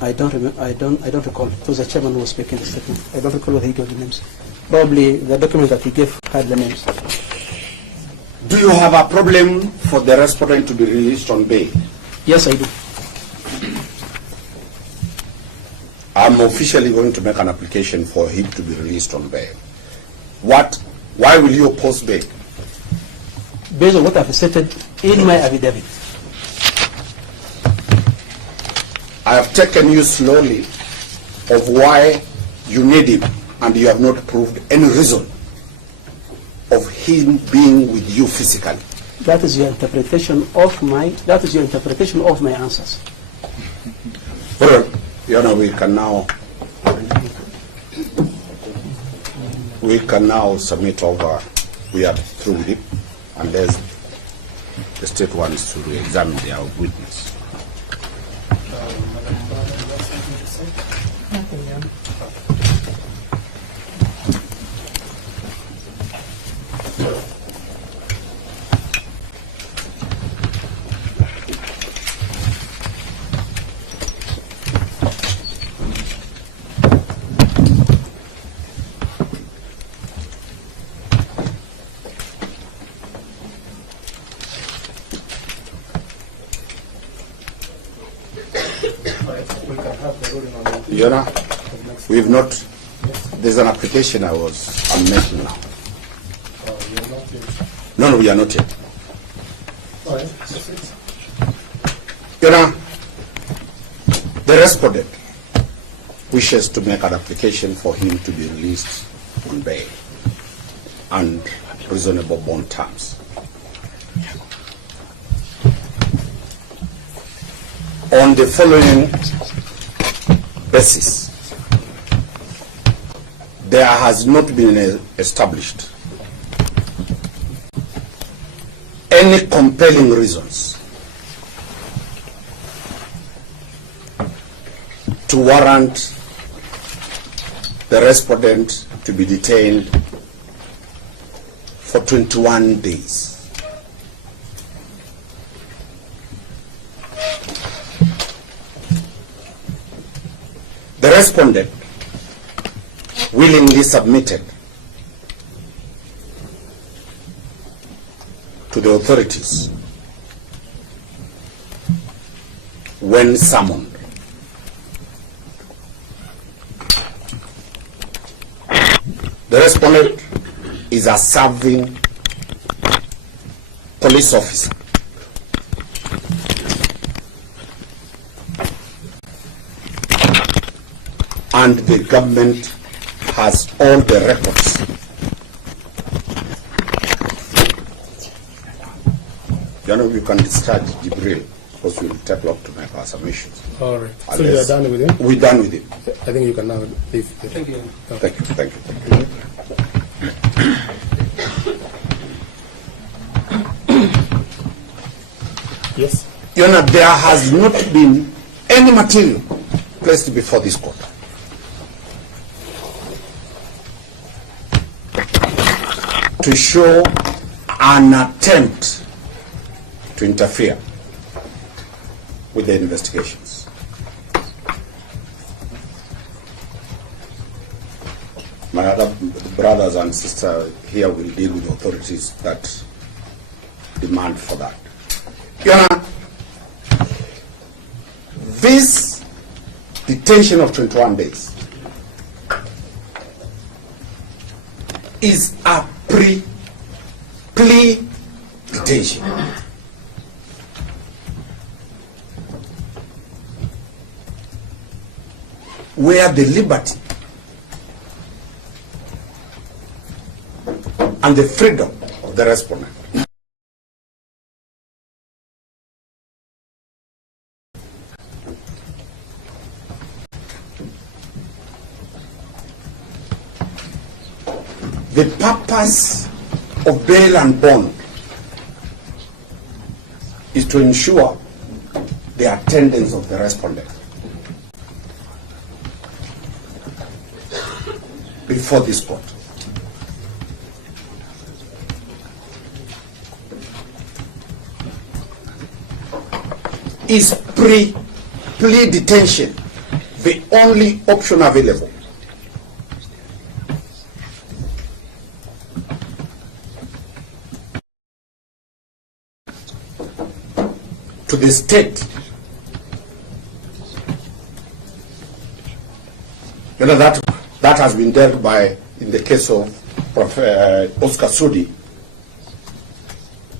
I don't remember. I don't recall. It was the chairman who was making the statement. I don't recall whether he gave the names. Probably the document that he gave had the names. Do you have a problem for the respondent to be released on bail? Yes, I do. I'm officially going to make an application for him to be released on bail. Why will you oppose bail? Based on what I've stated in my affidavit. I have taken you slowly of why you need him, and you have not proved any reason of him being with you physically. That is your interpretation of my. That is your interpretation of my answers. Well, we can now submit over. We are through with it, unless the state wants to re-examine their witness. You know, we've not, there's an application I'm making now. No, we are not yet. You know, the respondent wishes to make an application for him to be released on bail and reasonable bond terms. On the following basis, there has not been established any compelling reasons to warrant the respondent to be detained for 21 days. The respondent willingly submitted to the authorities when summoned. The respondent is a serving police officer. And the government has all the records. You know, you can discharge Jibril because we will take long to make our submissions. All right. So you are done with him? We're done with him. I think you can now leave. Thank you. Thank you. Thank you. Yes. You know, there has not been any material placed before this court to show an attempt to interfere with the investigations. My other brothers and sisters here will deal with authorities that demand for that. You know, this detention of 21 days is a plea detention. Where the liberty and the freedom of the respondent the purpose of bail and bond is to ensure the attendance of the respondent before this court. Is plea detention the only option available? To the state. You know, that has been dealt by, in the case of Oscar Sudi,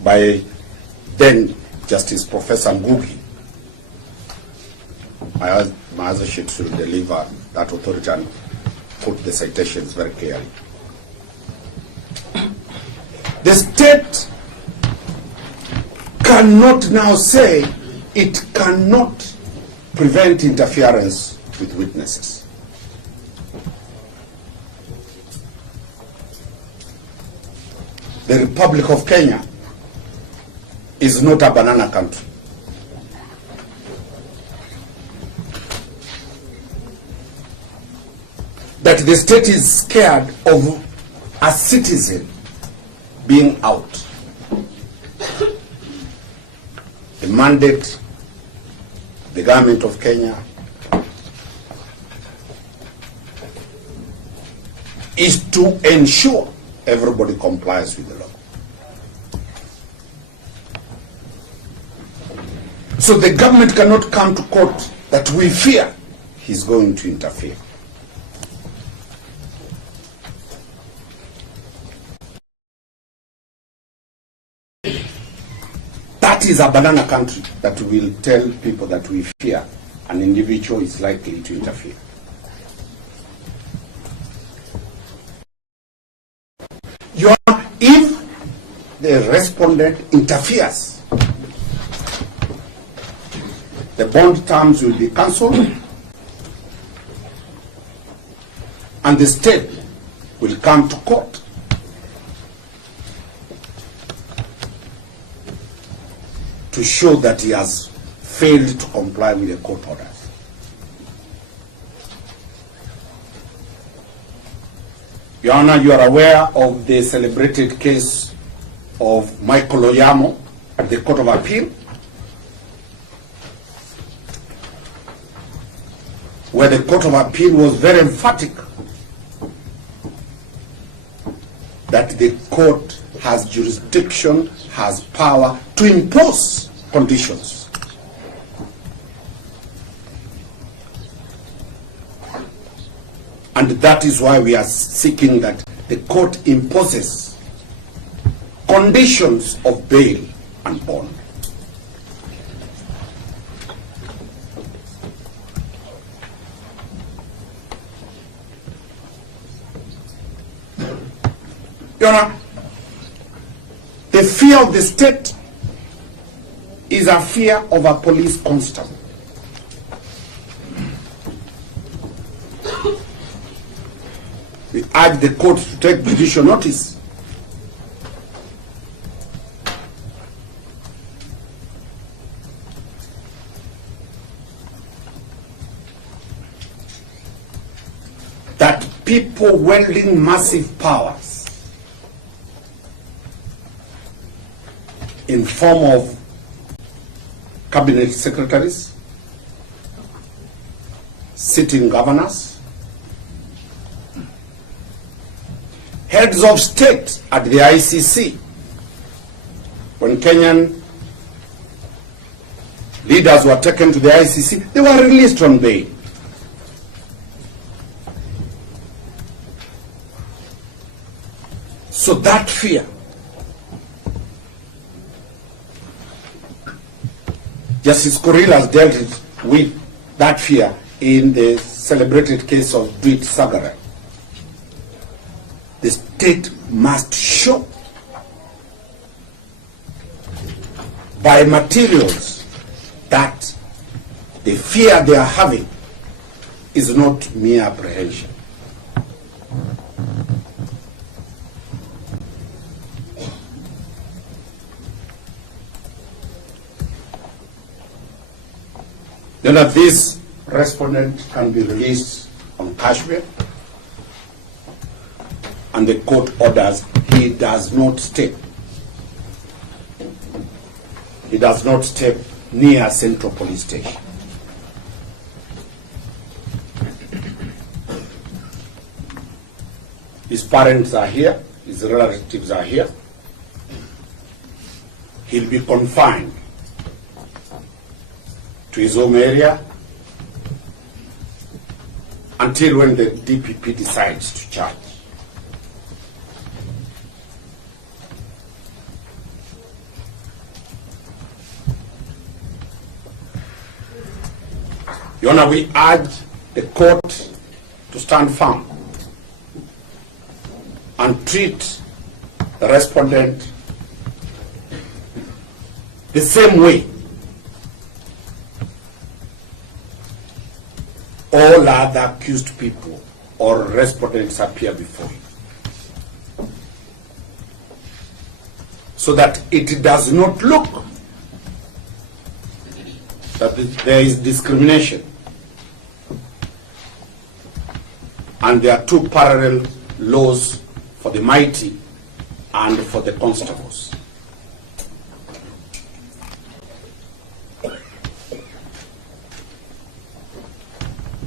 by then Justice Professor Ngugi. My other sheet should deliver that authority and put the citations very clearly. The state cannot now say it cannot prevent interference with witnesses. The Republic of Kenya is not a banana country. That the state is scared of a citizen being out. The mandate, the government of Kenya is to ensure everybody complies with the law. So the government cannot come to court that we fear he's going to interfere. That is a banana country that will tell people that we fear an individual is likely to interfere. If the respondent interferes, the bond terms will be cancelled and the state will come to court to show that he has failed to comply with the court orders. Your Honor, you are aware of the celebrated case of Michael Oyamo at the Court of Appeal, where the Court of Appeal was very emphatic that the court has jurisdiction, has power to impose conditions. And that is why we are seeking that the court imposes conditions of bail and bond. Your Honor, the fear of the state is a fear of a police constable. We urge the court to take judicial notice that people wielding massive powers in form of cabinet secretaries, sitting governors, heads of state at the ICC, when Kenyan leaders were taken to the ICC, they were released on bail. So that fear, Justice Kuril has dealt with that fear in the celebrated case of Dwight Sagare. The state must show by materials that the fear they are having is not mere apprehension. Then that this respondent can be released on cash bail, and the court orders he does not step. He does not step near Central Police Station. His parents are here, his relatives are here. He'll be confined to his home area until when the DPP decides to charge. Your Honor, we urge the court to stand firm and treat the respondent the same way all other accused people or respondents appear before you, so that it does not look that there is discrimination and there are two parallel laws for the mighty and for the constables.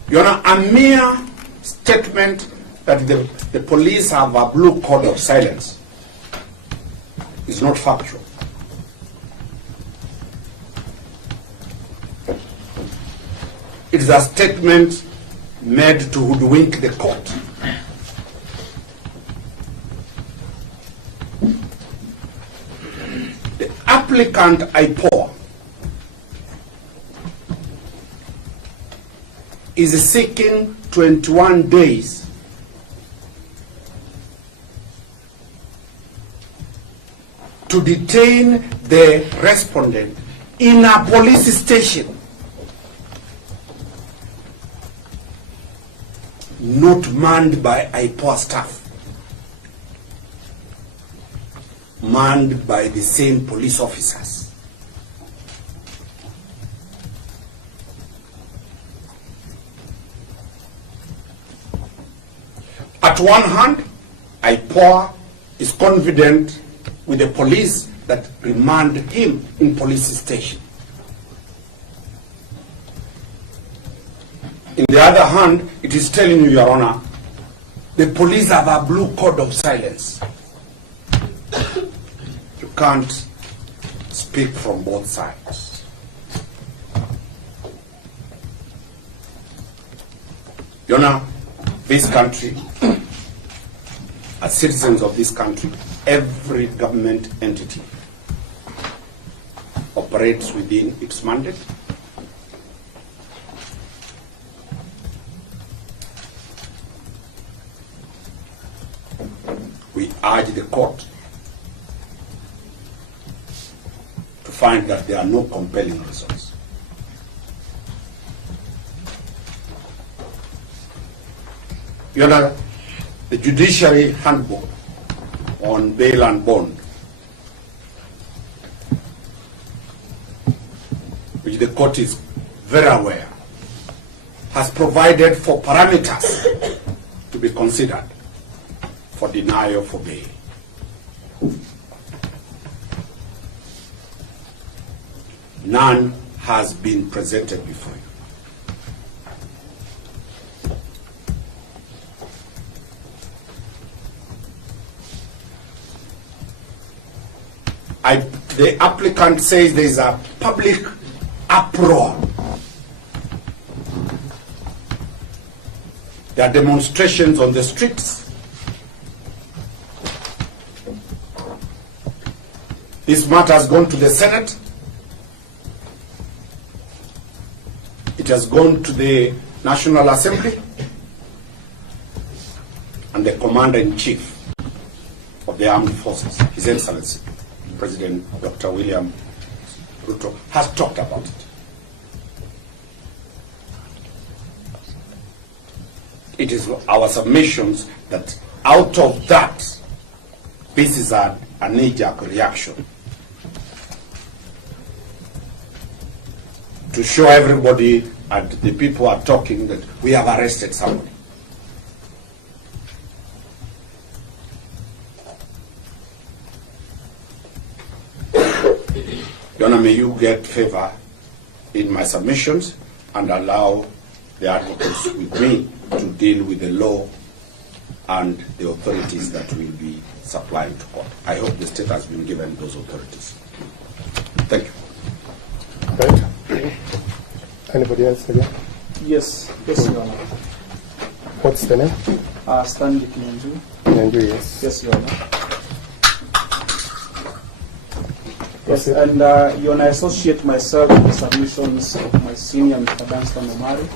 Your Honor, a mere statement that the police have a blue code of silence is not factual. It is a statement made to hoodwink the court. The applicant IPOA is seeking 21 days to detain the respondent in a police station, not manned by IPOA staff, manned by the same police officers. At one hand, IPOA is confident with the police that remand him in police station. In the other hand, it is telling you, Your Honor, the police have a blue code of silence. You can't speak from both sides. Your Honor, this country, as citizens of this country, every government entity operates within its mandate. We urge the court to find that there are no compelling reasons. Your Honor, the Judiciary Handbook on Bail and Bond, which the court is very aware, has provided for parameters to be considered for denial for bail. None has been presented before you. The applicant says there is a public uproar. There are demonstrations on the streets. This matter has gone to the Senate. It has gone to the National Assembly and the Commander-in-Chief of the Armed Forces, His Excellency, President Dr. William Ruto, has talked about it. It is our submissions that out of that, this is a knee-jerk reaction to show everybody and the people are talking that we have arrested somebody. Your Honor, may you get favor in my submissions and allow the advocates with me to deal with the law and the authorities that will be supplying to court. I hope the state has been given those authorities. Thank you. Right. Anybody else again? Yes, yes, Your Honor. What's the name? Stanley Kinyanju. Kinyanju, yes. Yes, Your Honor. Yes, and Your Honor, I associate myself with the submissions of my senior, Mr. Dunstan Omari.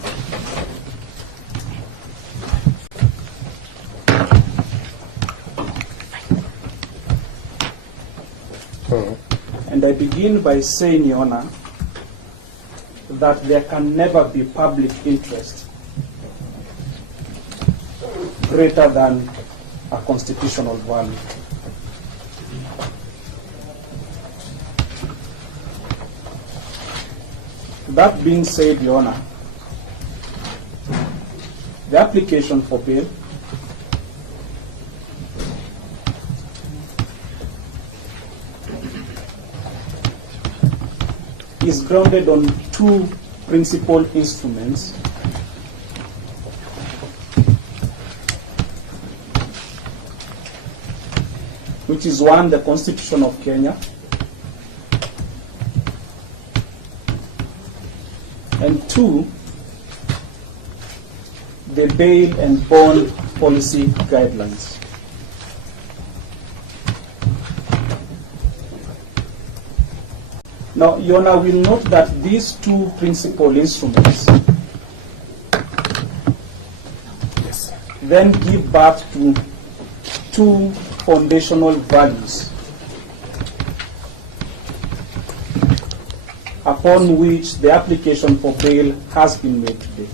And I begin by saying, Your Honor, that there can never be public interest greater than a constitutional value. That being said, Your Honor, the application for bail is grounded on two principal instruments which is one, the Constitution of Kenya, and two, the bail and bond policy guidelines. Now, Your Honor will note that these two principal instruments then give birth to two foundational values upon which the application for bail has been made today.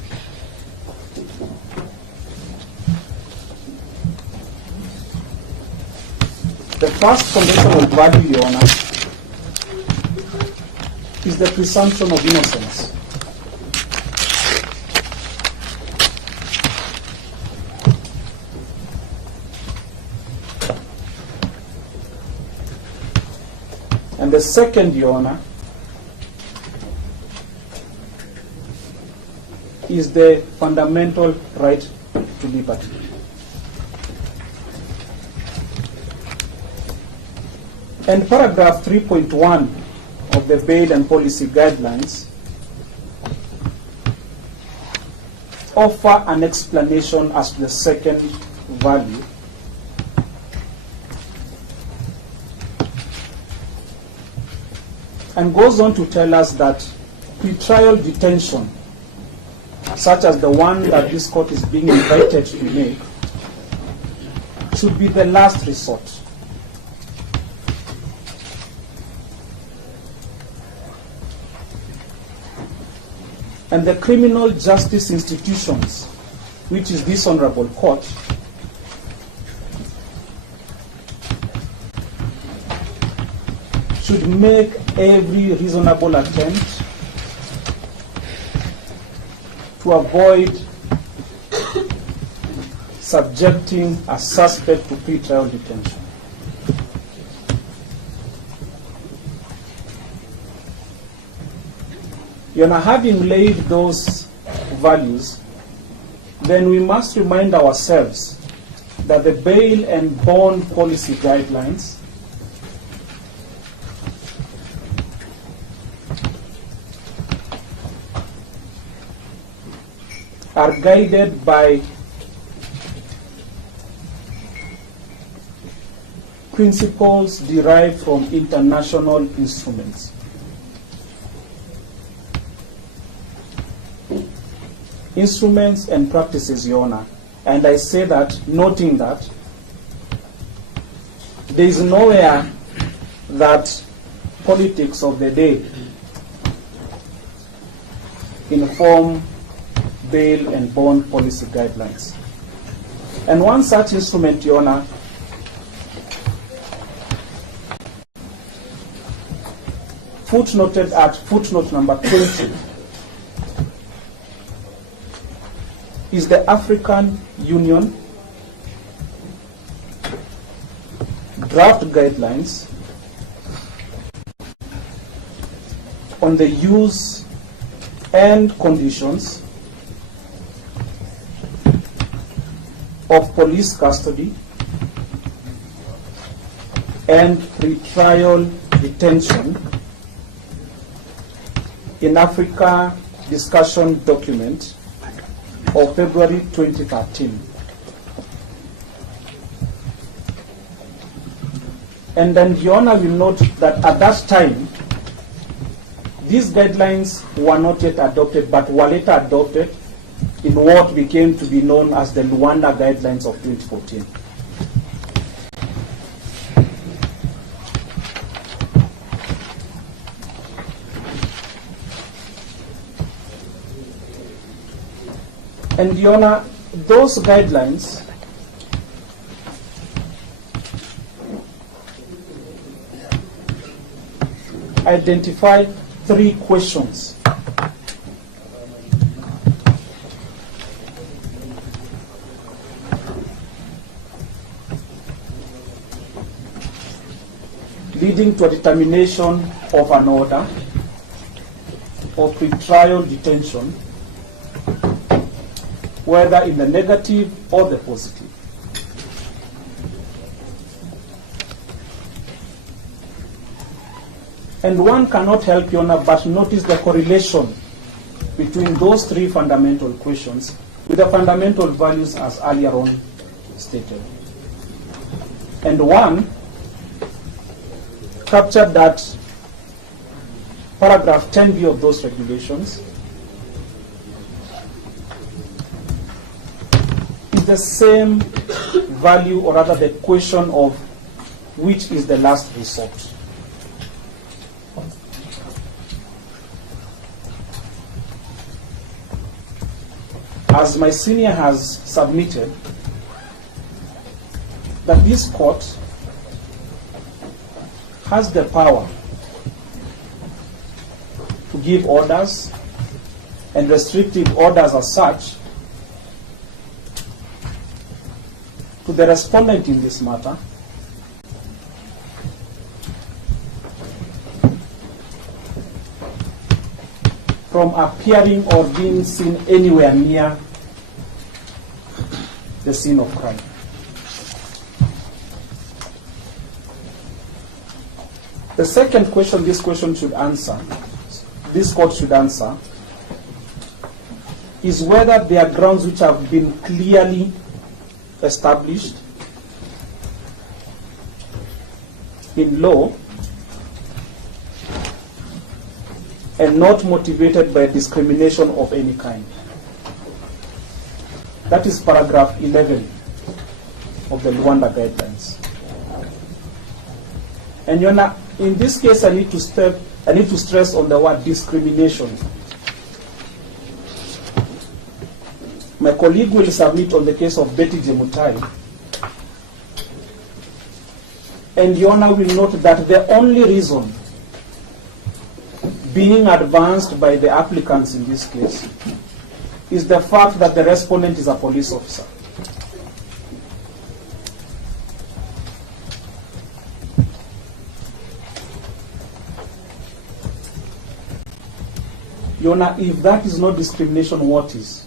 The first foundational value, Your Honor, is the presumption of innocence. And the second, Your Honor, is the fundamental right to liberty. And paragraph 3.1 of the bail and policy guidelines offer an explanation as to the second value, and goes on to tell us that pretrial detention, such as the one that this court is being invited to make, should be the last resort. And the criminal justice institutions, which is this honorable court, should make every reasonable attempt to avoid subjecting a suspect to pretrial detention. Having laid those values, then we must remind ourselves that the bail and bond policy guidelines are guided by principles derived from international instruments. Instruments and practices, Your Honor. And I say that noting that there is nowhere that politics of the day inform bail and bond policy guidelines. And one such instrument, Your Honor, footnoted at footnote number 20, is the African Union draft guidelines on the use and conditions of police custody and pretrial detention in Africa discussion document of February 2013. And then Your Honor will note that at that time, these guidelines were not yet adopted, but were later adopted in what became to be known as the Luanda Guidelines of 2014. And Your Honor, those guidelines identify three questions. Leading to a determination of an order of pretrial detention, whether in the negative or the positive. And one cannot help, Your Honor, but notice the correlation between those three fundamental questions with the fundamental values as earlier on stated. And one captured that paragraph 10b of those regulations is the same value, or rather the question of which is the last resort. As my senior has submitted, that this court has the power to give orders and restrictive orders as such to the respondent in this matter from appearing or being seen anywhere near the scene of crime. The second question this court should answer, is whether there are grounds which have been clearly established in law and not motivated by discrimination of any kind. That is paragraph 11 of the Luanda Guidelines. And in this case, I need to stress on the word discrimination. My colleague will submit on the case of Betty Jemutai, and Your Honor will note that the only reason being advanced by the applicants in this case is the fact that the respondent is a police officer. Your Honor, if that is not discrimination, what is?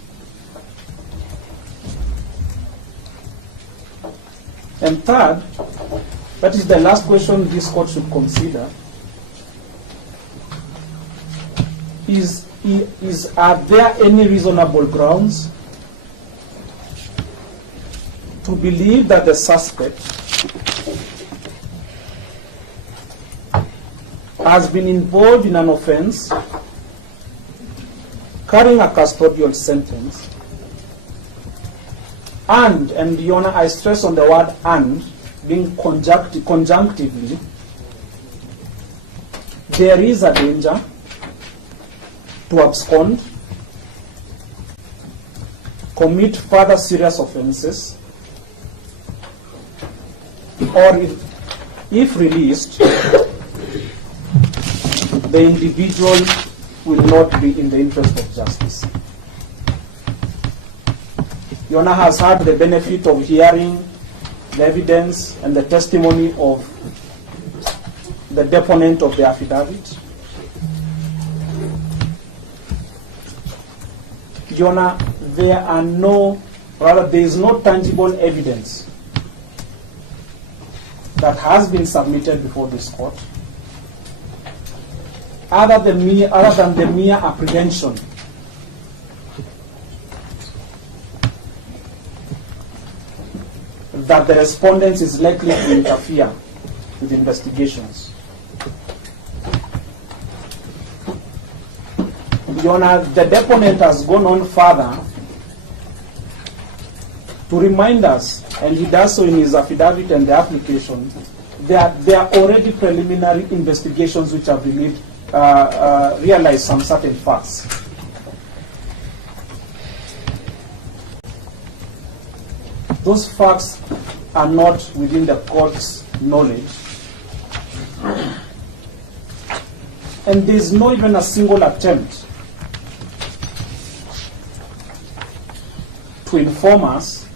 And third, that is the last question this court should consider, are there any reasonable grounds to believe that the suspect has been involved in an offense carrying a custodial sentence, and Your Honor, I stress on the word and, being conjunctively, there is a danger to abscond, commit further serious offenses, or if released, the individual will not be in the interest of justice. Your Honor has had the benefit of hearing the evidence and the testimony of the deponent of the affidavit. Your Honor, there is no tangible evidence that has been submitted before this court other than the mere apprehension that the respondent is likely to interfere with investigations. Your Honor, the deponent has gone on further to remind us, and he does so in his affidavit and the application, that there are already preliminary investigations which have realized some certain facts. Those facts are not within the court's knowledge. And there is not even a single attempt to inform us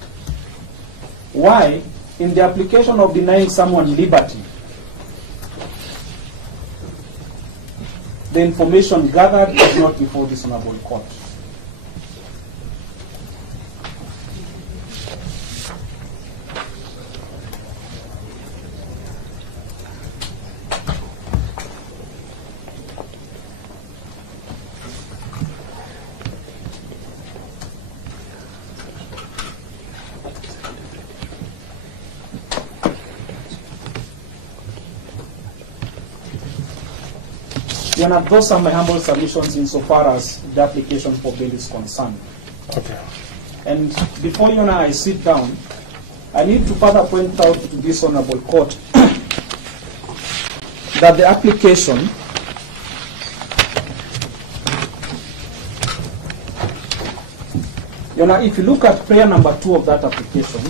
why, in the application of denying someone liberty, the information gathered is not before this honorable court. Your Honor, those are my humble submissions insofar as the application for bail is concerned. Okay. And before, Your Honor, I sit down, I need to further point out to this honorable court that the application Your Honor, if you look at prayer number 2 of that application,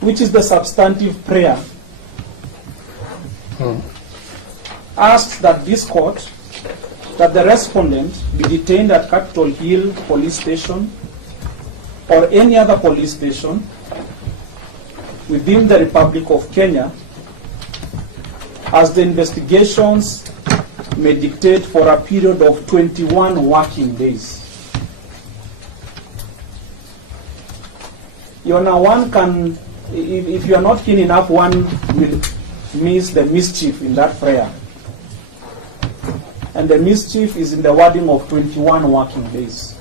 which is the substantive prayer, asks that this court, that the respondent be detained at Capitol Hill Police Station or any other police station within the Republic of Kenya as the investigations may dictate for a period of 21 working days. Your Honor, one can, if you are not keen enough, one will miss the mischief in that prayer. And the mischief is in the wording of 21 working days.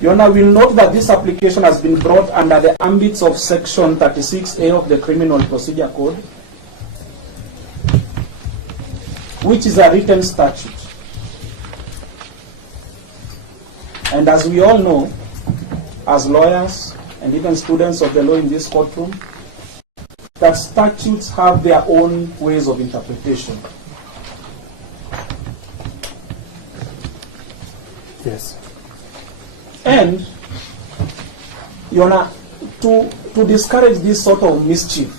Your Honor, will note that this application has been brought under the ambits of Section 36A of the Criminal Procedure Code, which is a written statute. And as we all know, as lawyers and even students of the law in this courtroom, that statutes have their own ways of interpretation. Yes. And, Your Honor, to discourage this sort of mischief,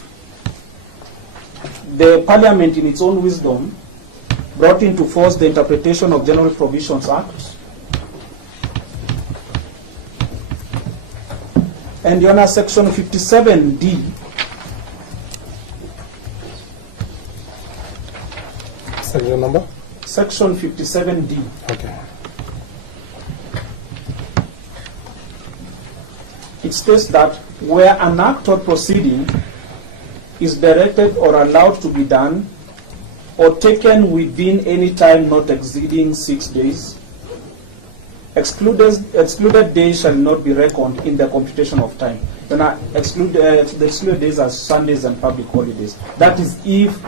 the Parliament, in its own wisdom, brought into force the Interpretation of General Provisions Act. And, Your Honor, Section 57D Section number? Section 57D. Okay. It states that where an act or proceeding is directed or allowed to be done or taken within any time not exceeding 6 days, excluded days shall not be reckoned in the computation of time. The excluded days are Sundays and public holidays. That is if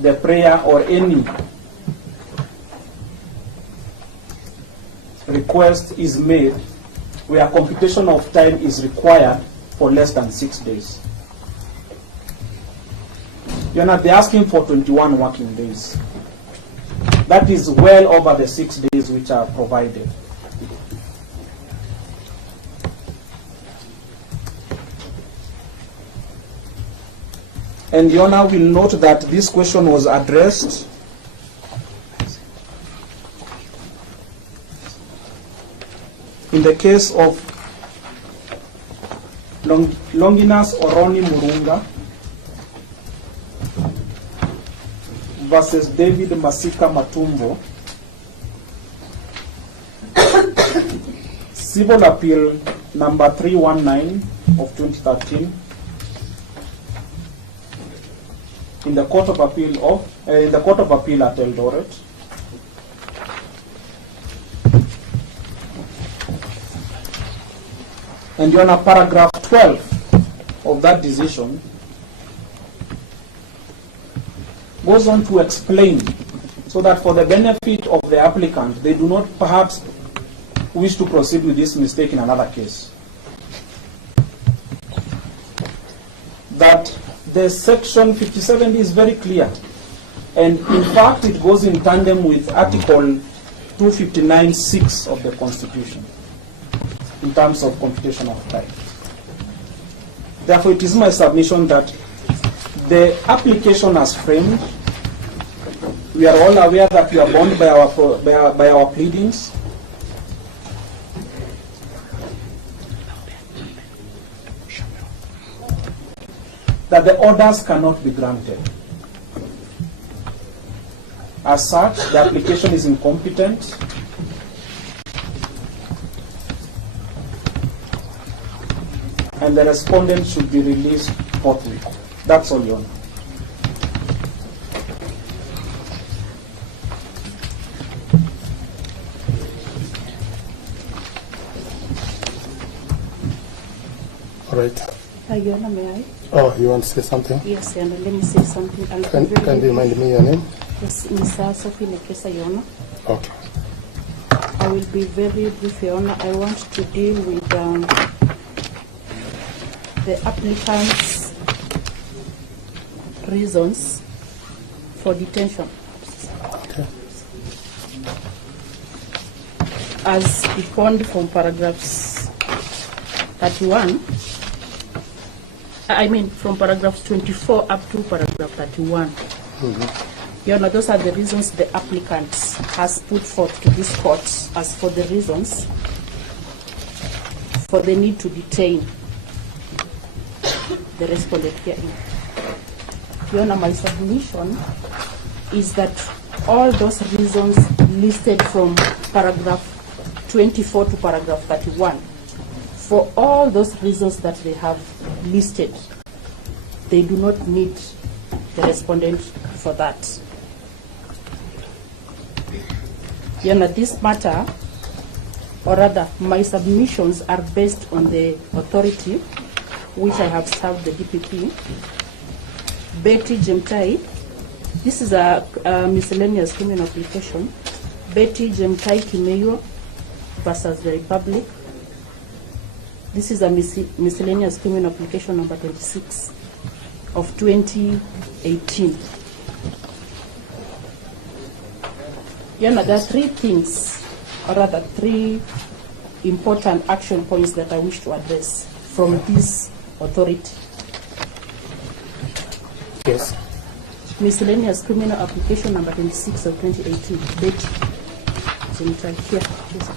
the prayer or any request is made where computation of time is required for less than 6 days. You're not asking for 21 working days. That is well over the 6 days which are provided. And Your Honor will note that this question was addressed in the case of Longinus Oroni Murunga versus David Masika Matumbo, Civil Appeal number 319 of 2013, in the Court of Appeal at Eldoret. And Your Honor, paragraph 12 of that decision goes on to explain, so that for the benefit of the applicant, they do not perhaps wish to proceed with this mistake in another case, that the section 57 is very clear, and in fact it goes in tandem with Article 259(6) of the Constitution in terms of computation of time. Therefore, it is my submission that the application as framed, we are all aware that we are bound by our pleadings. That the orders cannot be granted. As such, the application is incompetent. And the respondent should be released forthwith. That's all, Your Honor. All right. Your Honor, may I? Oh, you want to say something? Yes, and let me say something. Can you remind me your name? Yes, Mr. Sophie Nekesa, Your Honor. Okay. I will be very brief, Your Honor. I want to deal with the applicant's reasons for detention. Okay. As defined from paragraphs 31, from paragraphs 24 up to paragraph 31. Your Honor, those are the reasons the applicant has put forth to this court as for the reasons for the need to detain the respondent herein. Your Honor, my submission is that all those reasons listed from paragraph 24 to paragraph 31, for all those reasons that they have listed, they do not need the respondent for that. Your Honor, this matter, or rather my submissions, are based on the authority which I have served the DPP, Betty Jemtai. This is a miscellaneous criminal application. Betty Jemtai Kimeyo versus the Republic. This is a miscellaneous criminal application number 26 of 2018. Your Honor, there are three things, or rather three important action points that I wish to address from this authority. Yes. Miscellaneous criminal application number 26 of 2018. Betty Jemtai here. Yes.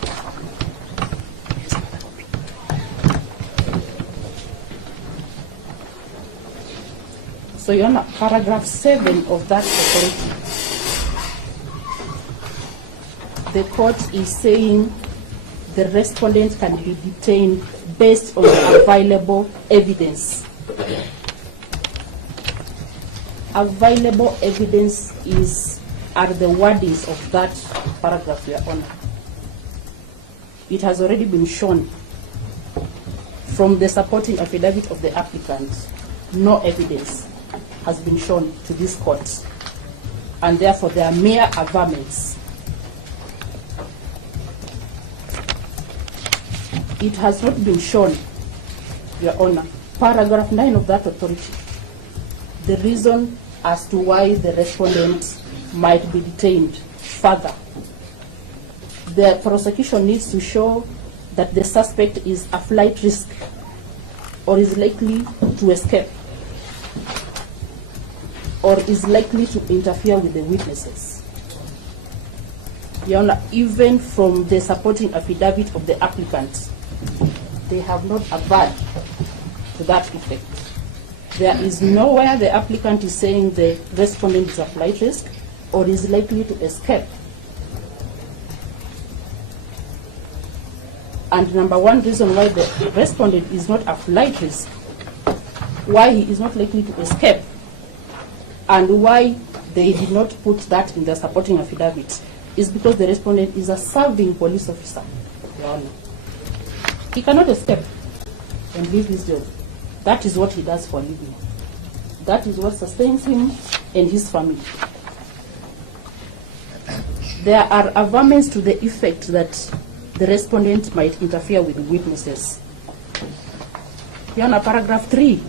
So, Your Honor, paragraph 7 of that authority, the court is saying the respondent can be detained based on available evidence. Available evidence are the wordings of that paragraph, Your Honor. It has already been shown from the supporting affidavit of the applicant. No evidence has been shown to this court, and therefore they are mere averments. It has not been shown, Your Honor, paragraph 9 of that authority, the reason as to why the respondent might be detained further. The prosecution needs to show that the suspect is a flight risk or is likely to escape or is likely to interfere with the witnesses. Your Honor, even from the supporting affidavit of the applicant, they have not averred to that effect. There is nowhere the applicant is saying the respondent is a flight risk or is likely to escape. And number one reason why the respondent is not a flight risk, why he is not likely to escape, and why they did not put that in the supporting affidavit is because the respondent is a serving police officer, Your Honor. He cannot escape and leave his job. That is what he does for a living. That is what sustains him and his family. There are averments to the effect that the respondent might interfere with witnesses. Your Honor, paragraph 3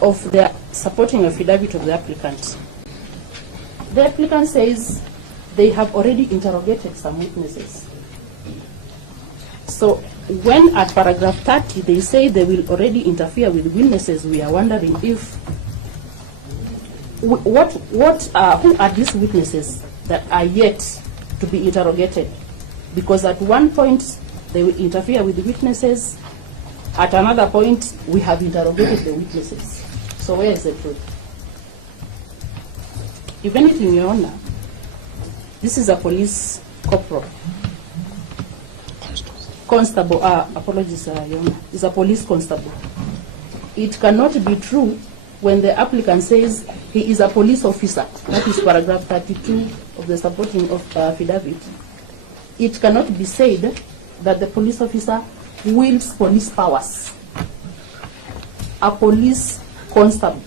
of the supporting affidavit of the applicant. The applicant says they have already interrogated some witnesses. So when at paragraph 30 they say they will already interfere with witnesses, we are wondering if who are these witnesses that are yet to be interrogated? Because at one point they will interfere with the witnesses, at another point we have interrogated the witnesses. So where is the truth? If anything, Your Honor, this is a police corporal. Constable, apologies, Your Honor, is a police constable. It cannot be true when the applicant says he is a police officer. That is paragraph 32 of the supporting affidavit. It cannot be said that the police officer wields police powers a police constable,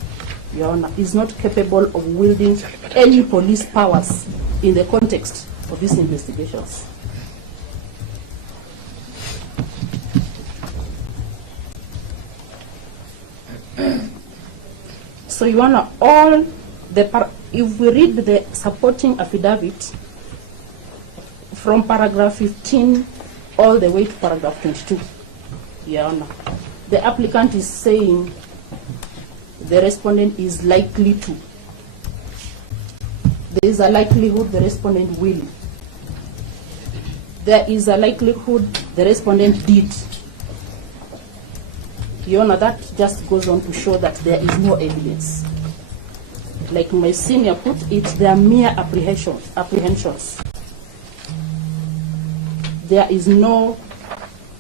Your Honor, is not capable of wielding any police powers in the context of these investigations. So, Your Honor, if we read the supporting affidavit from paragraph 15 all the way to paragraph 22, Your Honor, the applicant is saying the respondent is likely to. There is a likelihood the respondent will. There is a likelihood the respondent did. Your Honor, that just goes on to show that there is no evidence. Like my senior put it, they are mere apprehensions. There is no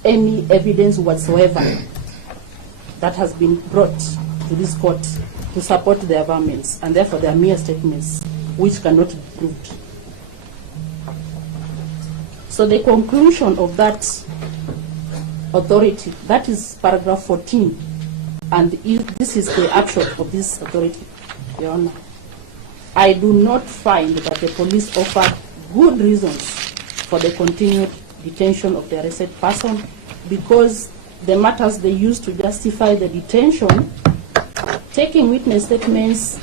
any evidence whatsoever that has been brought to this court to support their arguments, and therefore they are mere statements which cannot be proved. So the conclusion of that authority, that is paragraph 14, and this is the action of this authority, Your Honor. I do not find that the police offer good reasons for the continued detention of the arrested person, because the matters they use to justify the detention, taking witness statements,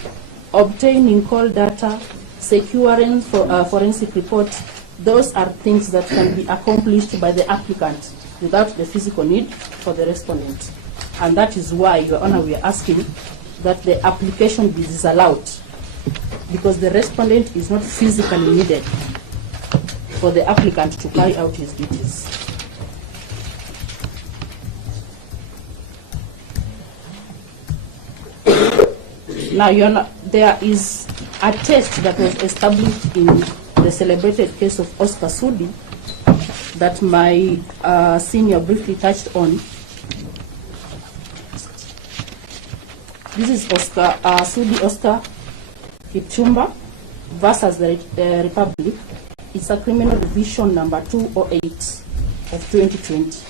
obtaining call data, securing forensic reports, those are things that can be accomplished by the applicant without the physical need for the respondent. And that is why, Your Honor, we are asking that the application be disallowed, because the respondent is not physically needed for the applicant to carry out his duties. Now, Your Honor, there is a test that was established in the celebrated case of Oscar Sudi that my senior briefly touched on. This is Oscar Sudi Kipchumba versus the Republic. It's a criminal division number 208 of 2020.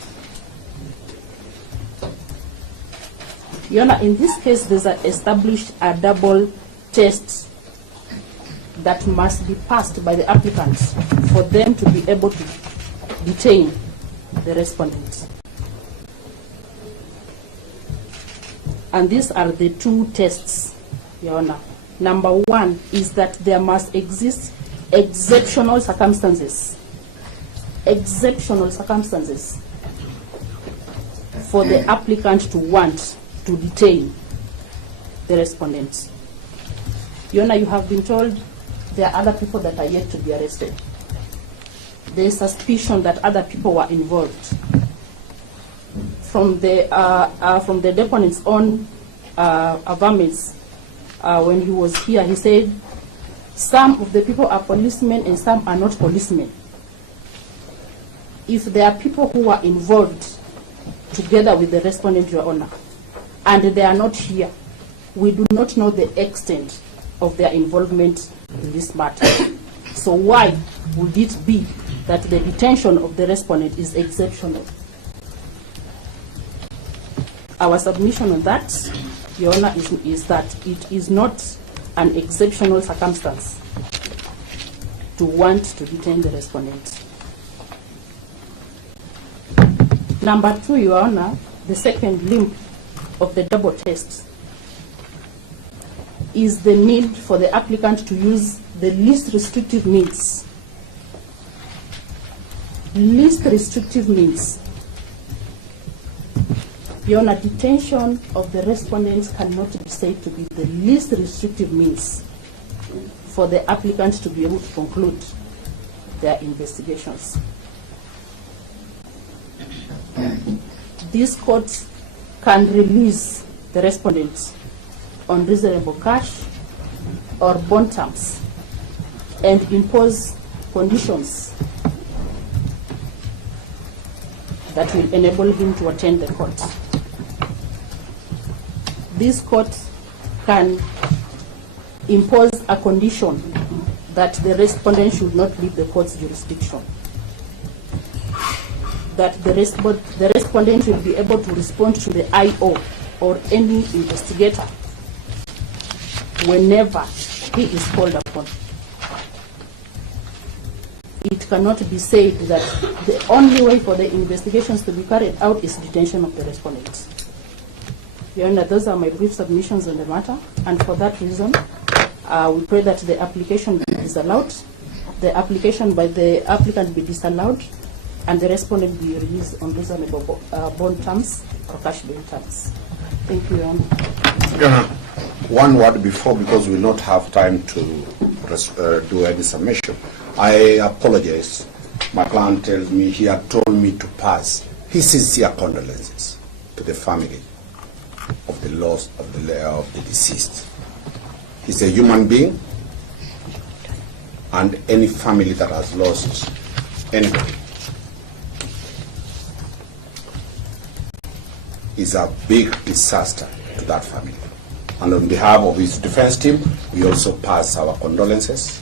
Your Honor, in this case, there's established a double test that must be passed by the applicants for them to be able to detain the respondents. And these are the two tests, Your Honor. Number one is that there must exist exceptional circumstances. Exceptional circumstances for the applicant to want to detain the respondents. Your Honor, you have been told there are other people that are yet to be arrested. There is suspicion that other people were involved. From the deponent's own avaments, when he was here, he said some of the people are policemen and some are not policemen. If there are people who are involved together with the respondent, Your Honor, and they are not here, we do not know the extent of their involvement in this matter. So why would it be that the detention of the respondent is exceptional? Our submission on that, Your Honor, is that it is not an exceptional circumstance to want to detain the respondent. Number two, Your Honor, the second limb of the double test is the need for the applicant to use the least restrictive means. Least restrictive means. Your Honor, detention of the respondents cannot be said to be the least restrictive means for the applicant to be able to conclude their investigations. This court can release the respondents on reasonable cash or bond terms and impose conditions that will enable him to attend the court. This court can impose a condition that the respondent should not leave the court's jurisdiction, that the respondent will be able to respond to the IO or any investigator whenever he is called upon. It cannot be said that the only way for the investigations to be carried out is detention of the respondents. Your Honor, those are my brief submissions on the matter, and for that reason, we pray that the application be disallowed, the application by the applicant be disallowed, and the respondent be released on reasonable bond terms or cash bail terms. Thank you, Your Honor. Your Honor, one word before, because we will not have time to do any submission. I apologize. My client tells me he had told me to pass his sincere condolences to the family of the loss of the deceased. He's a human being, and any family that has lost anybody is a big disaster to that family. And on behalf of his defense team, we also pass our condolences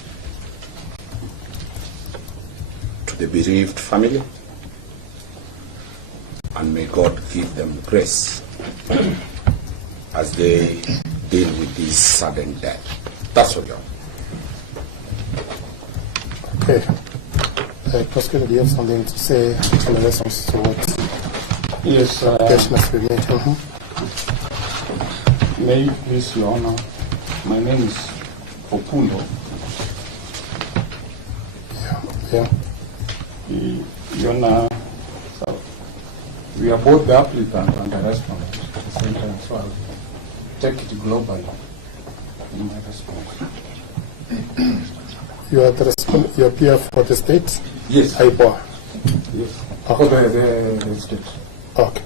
to the bereaved family, and may God give them grace as they deal with this sudden death. That's what, Your Honor. Okay. Prosecutor, do you have something to say in response to what? Yes. Case must be made. May it please Your Honor, my name is Popundo. Yeah. Your Honor, so we are both the applicant and the respondent at the same time, so I'll take it globally in my response. You are the you appear for the state? Yes. IPOA? Yes. Okay. For the state. Okay.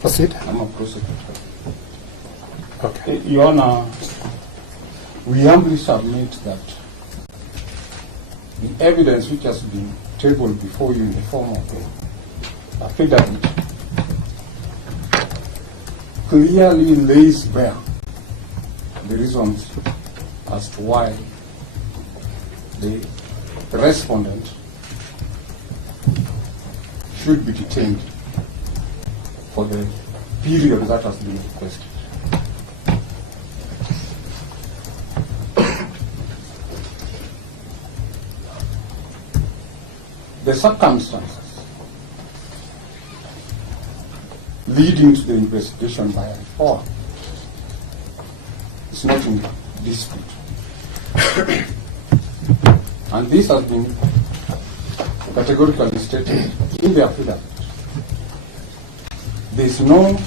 Proceed. I'm a prosecutor. Okay. Your Honor, we humbly submit that the evidence which has been tabled before you in the form of a affidavit clearly lays bare the reasons as to why the respondent should be detained for the period that has been requested. The circumstances leading to the investigation by IPOA is not in dispute. And this has been categorically stated in the affidavit. There is no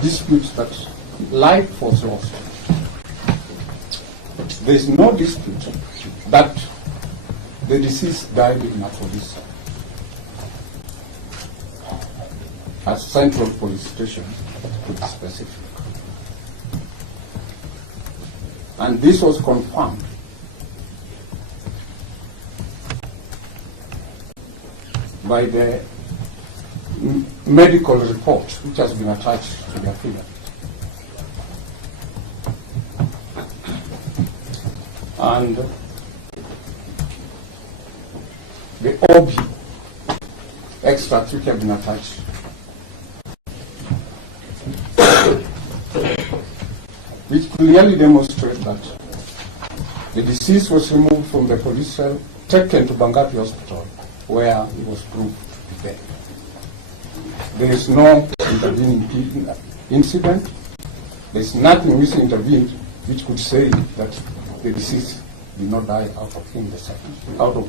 dispute that life was lost. There is no dispute that the deceased died in natural disaster. At Central Police Station, to be specific. And this was confirmed by the medical report which has been attached to the affidavit. And the OB extracts which have been attached. Which clearly demonstrate that the deceased was removed from the police cell, taken to Bangapi Hospital, where he was proved dead. There is no intervening incident. There is nothing which intervened which could say that the deceased did not die out of the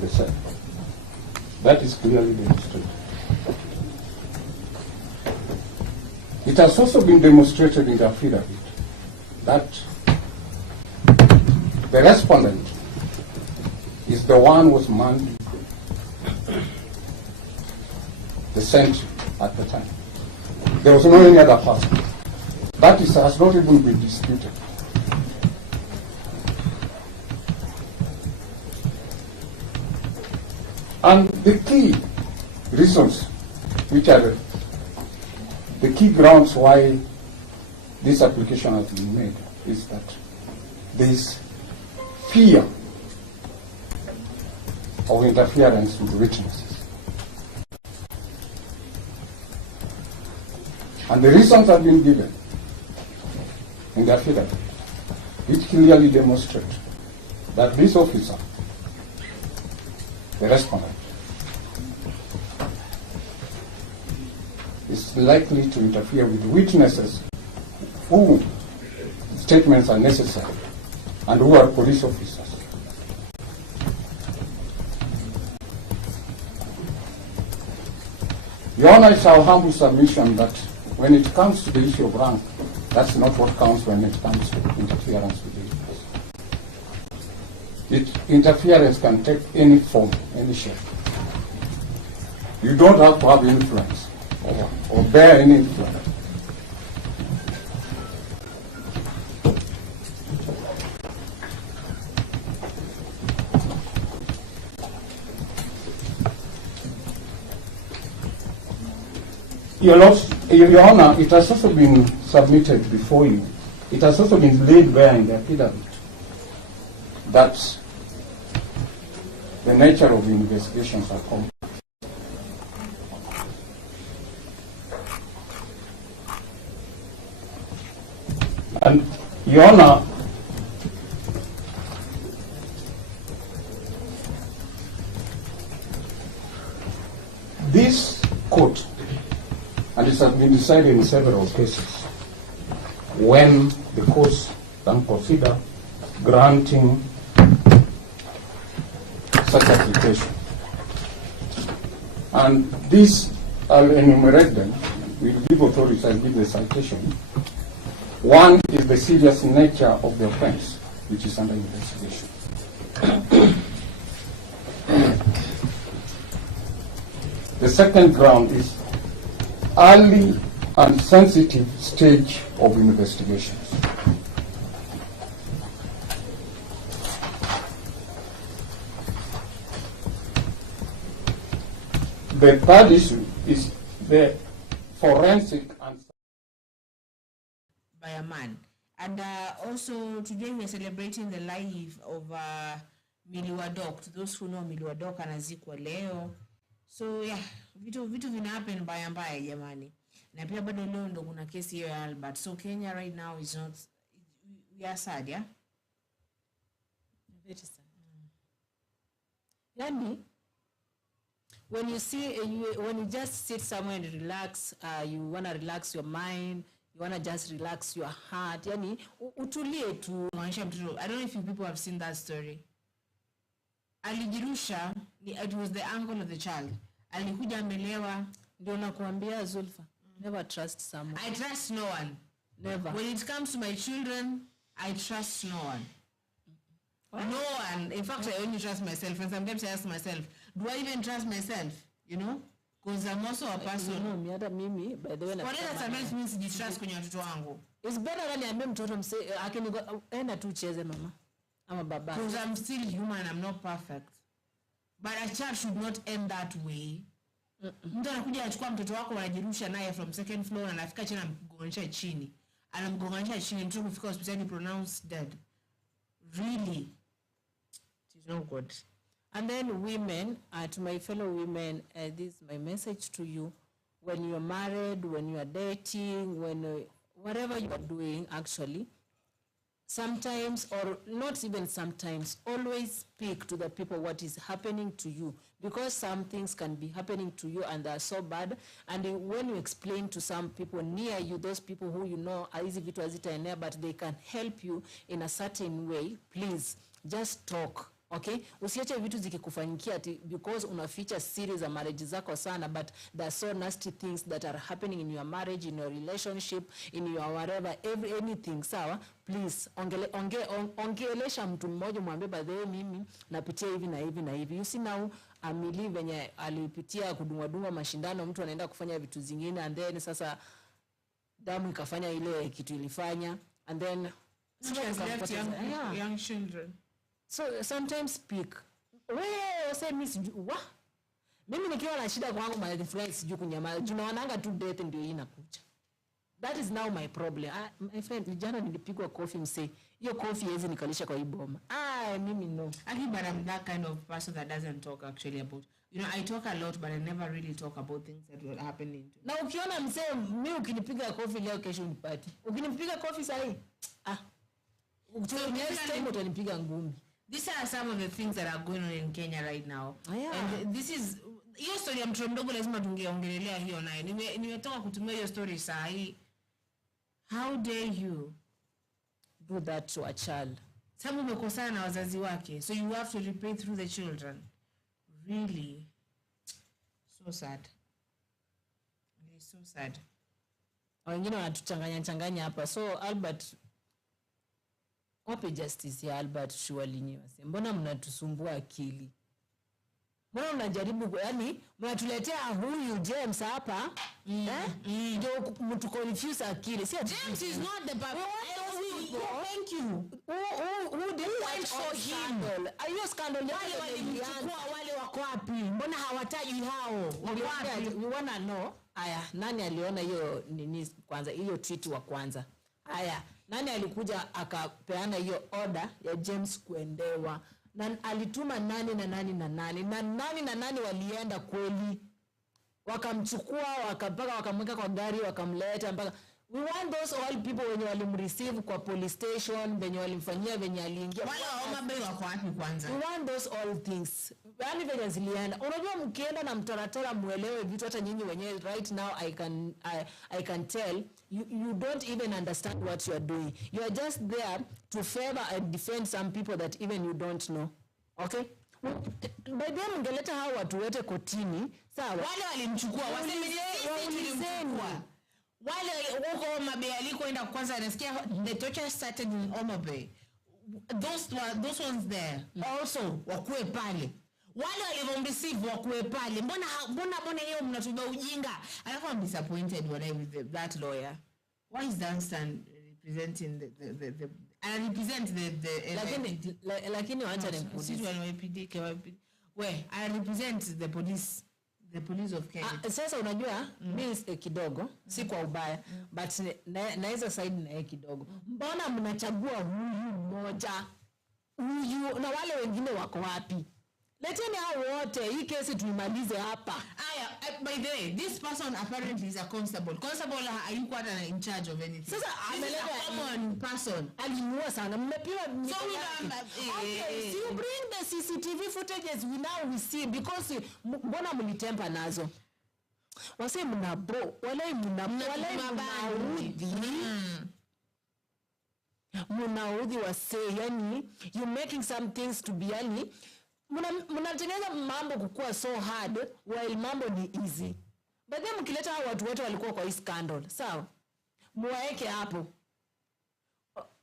cell. That is clearly demonstrated. It has also been demonstrated in the affidavit that the respondent is the one who was manning the sentry at the time. There was no any other person. That has not even been disputed. And the key reasons, which are the key grounds why this application has been made, is that there is fear of interference with witnesses. And the reasons have been given in the affidavit, which clearly demonstrate that this officer, the respondent, is likely to interfere with witnesses whose statements are necessary and who are police officers. Your Honor, it's our humble submission that when it comes to the issue of rank, that's not what counts when it comes to interference with the witness. Interference can take any form, any shape. You don't have to have influence or bear any influence. Your Honor, it has also been submitted before you. It has also been laid bare in the affidavit that the nature of the investigations are complex. And, Your Honor, this court, and it has been decided in several cases, when the courts can consider granting such application. And these, I'll enumerate them. We'll give authorities, I'll give the citation. One is the serious nature of the offense, which is under investigation. The second ground is early and sensitive stage of investigations. The third issue is the forensic and by a man. And also today we're celebrating the life of Miliwadok. To those who know Miliwadok anazikwa leo. So yeah, vitu vina happen mbaya jamani. Na pia bado leo ndo kuna kesi hiyo ya Albert. So Kenya right now is not, we are sad, yeah? Very sad. Yani, when you see, when you just sit somewhere and relax, you want to relax your mind, you want to just relax your heart, yani, utulie tu. I don't know if you people have seen that story. Alijirusha, it was the uncle of the child. Alikuja amelewa. Ndio nakuambia Zulfa, never trust someone. I trust no one. Never. When it comes to my children, I trust no one. What? No one. In fact, I only trust myself. And sometimes I ask myself, do I even trust myself? You know? Because I'm also a person. You know, mimi, by the way, what does sometimes means you trust kwenye watoto wangu? It's better than niambie mtoto mse enda tu cheze mama. I'm a baba. Because I'm still human, I'm not perfect. But a child should not end that way. Mtu anakuja anachukua mtoto wako anajirusha naye from second floor na anafika chini anamgonganisha chini. Anamgonganisha chini mtu kufika hospitali pronounced dead. Really? It is not good. And then women, to my fellow women, this is my message to you. When you are married, when you are dating, when whatever you are doing actually, sometimes, or not even sometimes, always speak to the people what is happening to you, because some things can be happening to you and they are so bad. And when you explain to some people near you, those people who you know are easy vitu hazitaenea, but they can help you in a certain way, please just talk. Okay, usiache vitu zikikufanyikia ati because unaficha siri za marriage zako sana, but there are so nasty things that are happening in your marriage, in your relationship, in your whatever, anything. Sawa, please ongelesha mtu mmoja, mwambie by the way mimi napitia hivi na hivi na hivi. You see now Amili venye alipitia kudungwa mashindano, mtu anaenda kufanya vitu zingine and then sasa damu ikafanya ile kitu ilifanya and then she has left young children. So sometimes speak. Wewe say miss what? Mimi nikiwa na shida kwangu my friends siju kunyamaza. Tunaonanga tu death ndio inakuja. That is now my problem. My friend, jana nilipigwa coffee msee. Hiyo coffee hizi nikalisha kwa hii boma. Mimi no. I think but I'm that kind of person that doesn't talk actually about. you know, I talk a lot, but I never really talk about things that were happening to me. Na ukiona msee, mimi ukinipiga kofi leo kesho nipate. Ukinipiga kofi sahi, next time utanipiga ngumi. These are some of the things that are going on in Kenya right now. And this is hiyo story ya mtoto mdogo lazima tungeongelelea hiyo nayo. Nimetoka kutumia hiyo story sahi. How dare you do that to a child? Sababu umekosana na wazazi wake, so you have to repay through the children. Really? So sad. It is so sad. Wengine wanatuchanganya hapa. So Albert, wapi justice ya Albert surely nyewe? Mbona mnatusumbua akili? Mbona mnajaribu yani mnatuletea huyu James hapa? Ndio mtu confuse akili. See, James is not the bad. Thank you. Who did that for him? Are you scandal? Wale wako wapi? Mbona hawataji hao? We wanna know. Aya, nani aliona hiyo nini kwanza, hiyo tweet wa kwanza? Aya, nani alikuja akapeana hiyo order ya James kuendewa? Na alituma nani na nani na nani? Na nani na nani walienda kweli? Wakamchukua, wakamweka kwa gari, wakamleta mpaka. We want those all people wenye walimreceive kwa police station, wenye walimfanyia, wenye aliingia. Wale Omari wako wapi kwanza? We want those all things. Yani venye zilienda. Unajua mkienda na mtaratara muelewe vitu hata nyinyi wenyewe right now I can tell you don't even understand what you are doing. You are just there to favor and defend some people that even you don't know. Okay? By them mngeleta hao watu wote kotini, sawa? Wale walimchukua, wasemeni wale huko Omari alikoenda kwanza anasikia the torture started in Omari. Those ones there also wakuwe pale. Wale walivomreceive wakuwe pale. Mbona hiyo mnatuba ujinga? Alafu I'm disappointed when I with that lawyer. Why is Dunstan representing the represent the lakini waacha sisi wanawapidike we I represent the police of Kenya. Sasa unajua mimi kidogo si kwa ubaya but naweza side na yeye kidogo. Mbona mnachagua huyu mmoja? Huyu na wale wengine wako wapi? Leteni hao wote, hii kesi tuimalize hapa. By the way, this person apparently is a constable. Constable hayuko hata in charge of anything. Sasa ameleta common person. Alimuua sana. Mmepima. So okay, you bring the CCTV footages we see because mbona mlitempa nazo? Wase mnabo, wale mnaudhi wase, yani you making some things to be yani mnatengeneza mambo kukua so hard while mambo ni easy. But then mkileta hao watu wote walikuwa kwa hii scandal, sawa? Muwaeke hapo.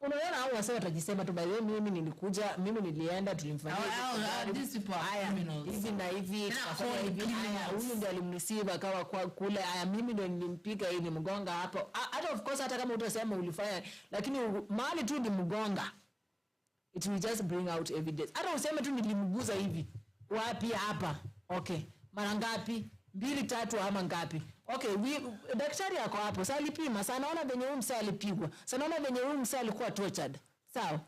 Unaona hao wase watajisema tu by the way mimi nilikuja, mimi nilienda tulimfanyia this people criminals. Hivi na hivi tukafanya hivi. Huyu ndiye alimreceive akawa kwa kule. Mimi ndio nilimpiga hii ni mgonga hapo. Hata of course hata kama utasema ulifanya lakini mahali tu ni mgonga. It will just bring out evidence. Hata useme tu nilimguza hivi. Wapi hapa? Okay. Mara ngapi? 2 3 ama ngapi? Okay, daktari yako hapo. Sasa alipima. Sasa naona venye huyu msee alipigwa. Sasa naona venye huyu msee alikuwa tortured. Sawa?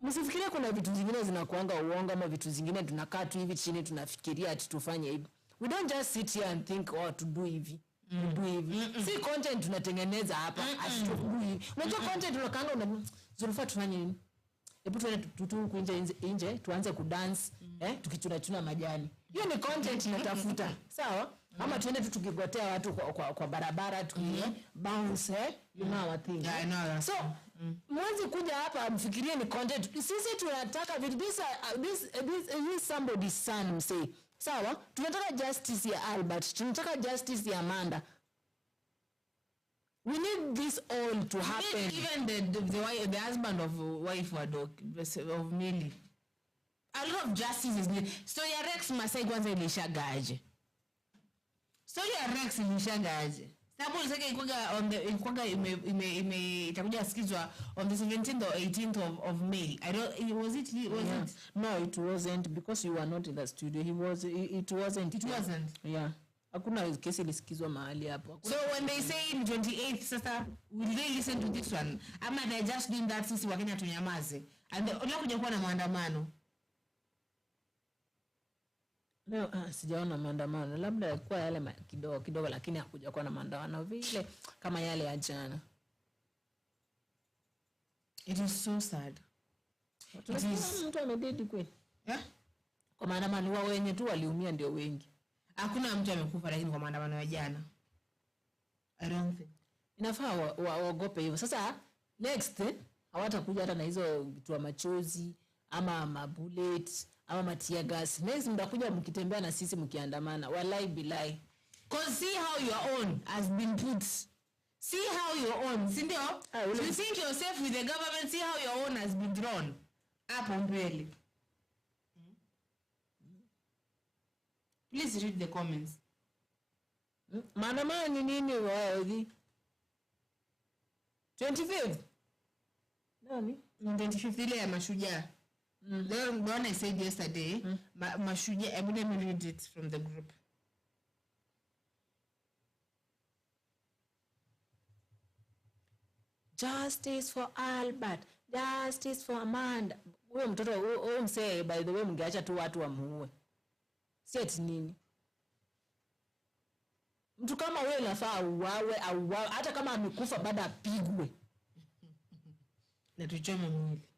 Msifikirie kuna vitu zingine zinakuanga uongo ama vitu zingine tunakaa tu hivi chini tunafikiria ati tufanye hivi. We don't just sit here and think to do hivi. Do hivi. Si content tunatengeneza hapa. Asitudui hivi. Unajua content tunakaanga Zulfa tufanye nini? Hebu tuende kuinje nje tuanze kudance tukichuna majani. Hiyo ni content natafuta. Sawa? Ama tuende tu tukigotea watu kwa barabara bounce you know what thing. Yeah, I know that. So mwanzi kuja hapa mfikirie ni content. Sisi tunataka this somebody's son say. Sawa? Tunataka justice ya Albert, tunataka justice ya Amanda. We need this all to happen. Even the husband of wife of Millie. A lot of justice is needed. Story ya Rex Masai kwanza ilishagaje. Story ya Rex ilishagaje. Sababu ulisema ilikuwa itakuja sikizwa on the 17th or 18th of May. Was it? No, it wasn't because you were not in the studio. It wasn't. Yeah. Hakuna kesi ilisikizwa mahali hapo. So when they say in 28th sasa will they listen to this one? Ama they just doing that sisi Wakenya tunyamaze. And unakuja kuwa na maandamano. No, sijaona maandamano. Labda kwa yale kidogo lakini hakuja kuwa na maandamano vile kama yale ya jana. It is so sad. Mtu amededi kweli. Yeah? Kwa maandamano wao wenye tu waliumia ndio wengi. Hakuna mtu amekufa lakini kwa maandamano ya jana. I don't think. Inafaa waogope hivyo. Sasa next hawatakuja hata na hizo vitu machozi ama mabullet ama matia gas. Next mtakuja mkitembea na sisi mkiandamana. Wallahi billahi. Cause see how your own has been put. See how your own. Si ndio? You think yourself with the government, see how your own has been drawn. Hapo mbele. Please read the comments. Maandamano ni nini wazi? 25th. Nani? 25th ile ya mashujaa. The one I said yesterday, mashujaa, let me read it from the group. Justice for Albert, justice for Amanda. Huyo mtoto huyo msee, by the way, mngeacha tu watu wamuue. Si eti nini? Mtu kama wewe unafaa uwawe au hata kama amekufa baada apigwe. Na tuchome mwili.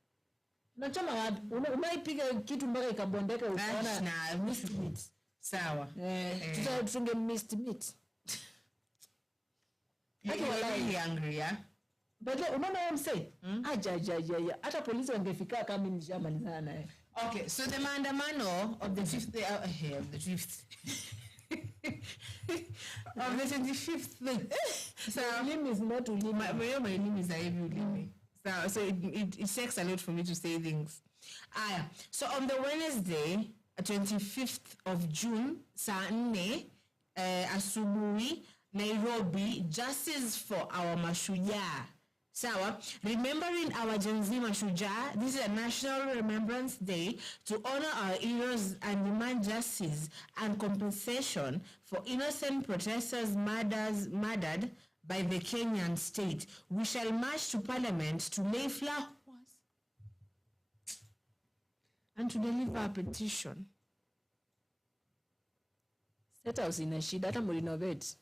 Unachoma watu, unaipiga kitu mpaka ikabondeka ukaona na missed meat. Sawa. Tutunge missed meat. You're really angry, yeah? But unaona wewe msee? Aja. Hata polisi wangefika kama mimi nishamalizana naye. Okay, so the maandamano of the 5th of the 5th. Of the 25th. So ulimi is not ulimi. My name is heavy ulimi. So it takes a lot for me to say things. So on the Wednesday, 25th of June, saa 4 asubuhi, Nairobi, justice for our mashujaa. Sawa, remembering our Gen Z mashujaa, this is a National Remembrance Day to honor our heroes and demand justice and compensation for innocent protesters murdered by the Kenyan state. We shall march to Parliament to lay flowers and to deliver a petition. State House ina shida hata mlinovate.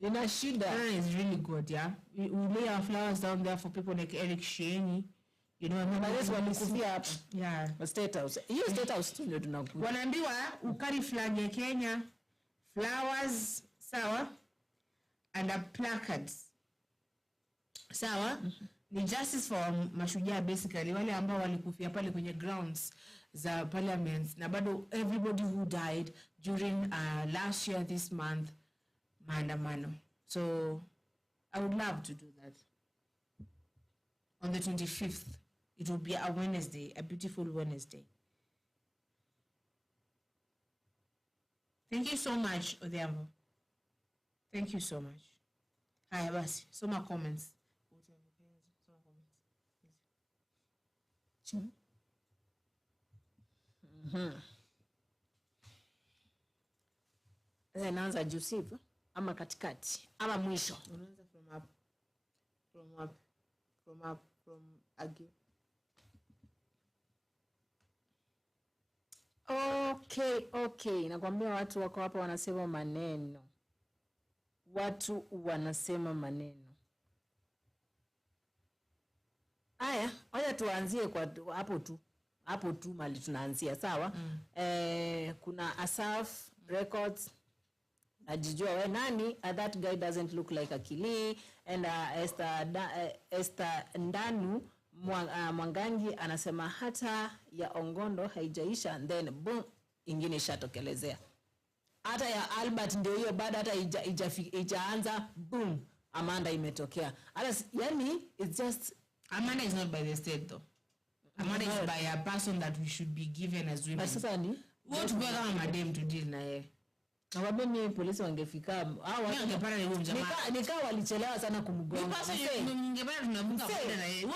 Ina shida. It's really good, yeah. We lay our flowers down there for people like Eric Sheeni. You know, that's what walikufia hapa. Yeah. State House. Hiyo State House tu ndio tunakuja. Wanaambiwa ukari flag ya Kenya, flowers, sawa, and a placards. Sawa? Ni justice for mashujaa basically, wale ambao walikufia pale kwenye grounds za parliament na bado everybody who died during last year this month maandamano. So I would love to do that. On the 25th, it will be a Wednesday, a beautiful Wednesday. Thank you so much, Odhiambo. Thank you so much. Haya basi, soma comments. Naanza juu sivyo ama katikati ama mwisho. Unaanza from again. Okay. Nakwambia watu wako hapa wanasema maneno. Watu wanasema maneno. Aya, wacha tuanzie kwa hapo tu mali tunaanzia, sawa? Kuna Asaf Records. Najijua we nani, that guy doesn't look like a Kili, and Esther Ndanu Mwangangi anasema hata ya Ongondo haijaisha, and then boom, ingine ishatokelezea. Hata ya Albert ndio hiyo baada hata ijaanza boom, Amanda imetokea. Yani it's just Amanda is not by the state though. Amanda is by a person that we should be given as women. Sasa ni what we kama madam to deal na yeye. Na mimi polisi wangefika hao watu wangepata na huyo jamaa. Nikawa walichelewa sana kumgonga. Ningepata tunavuka kwenda na yeye.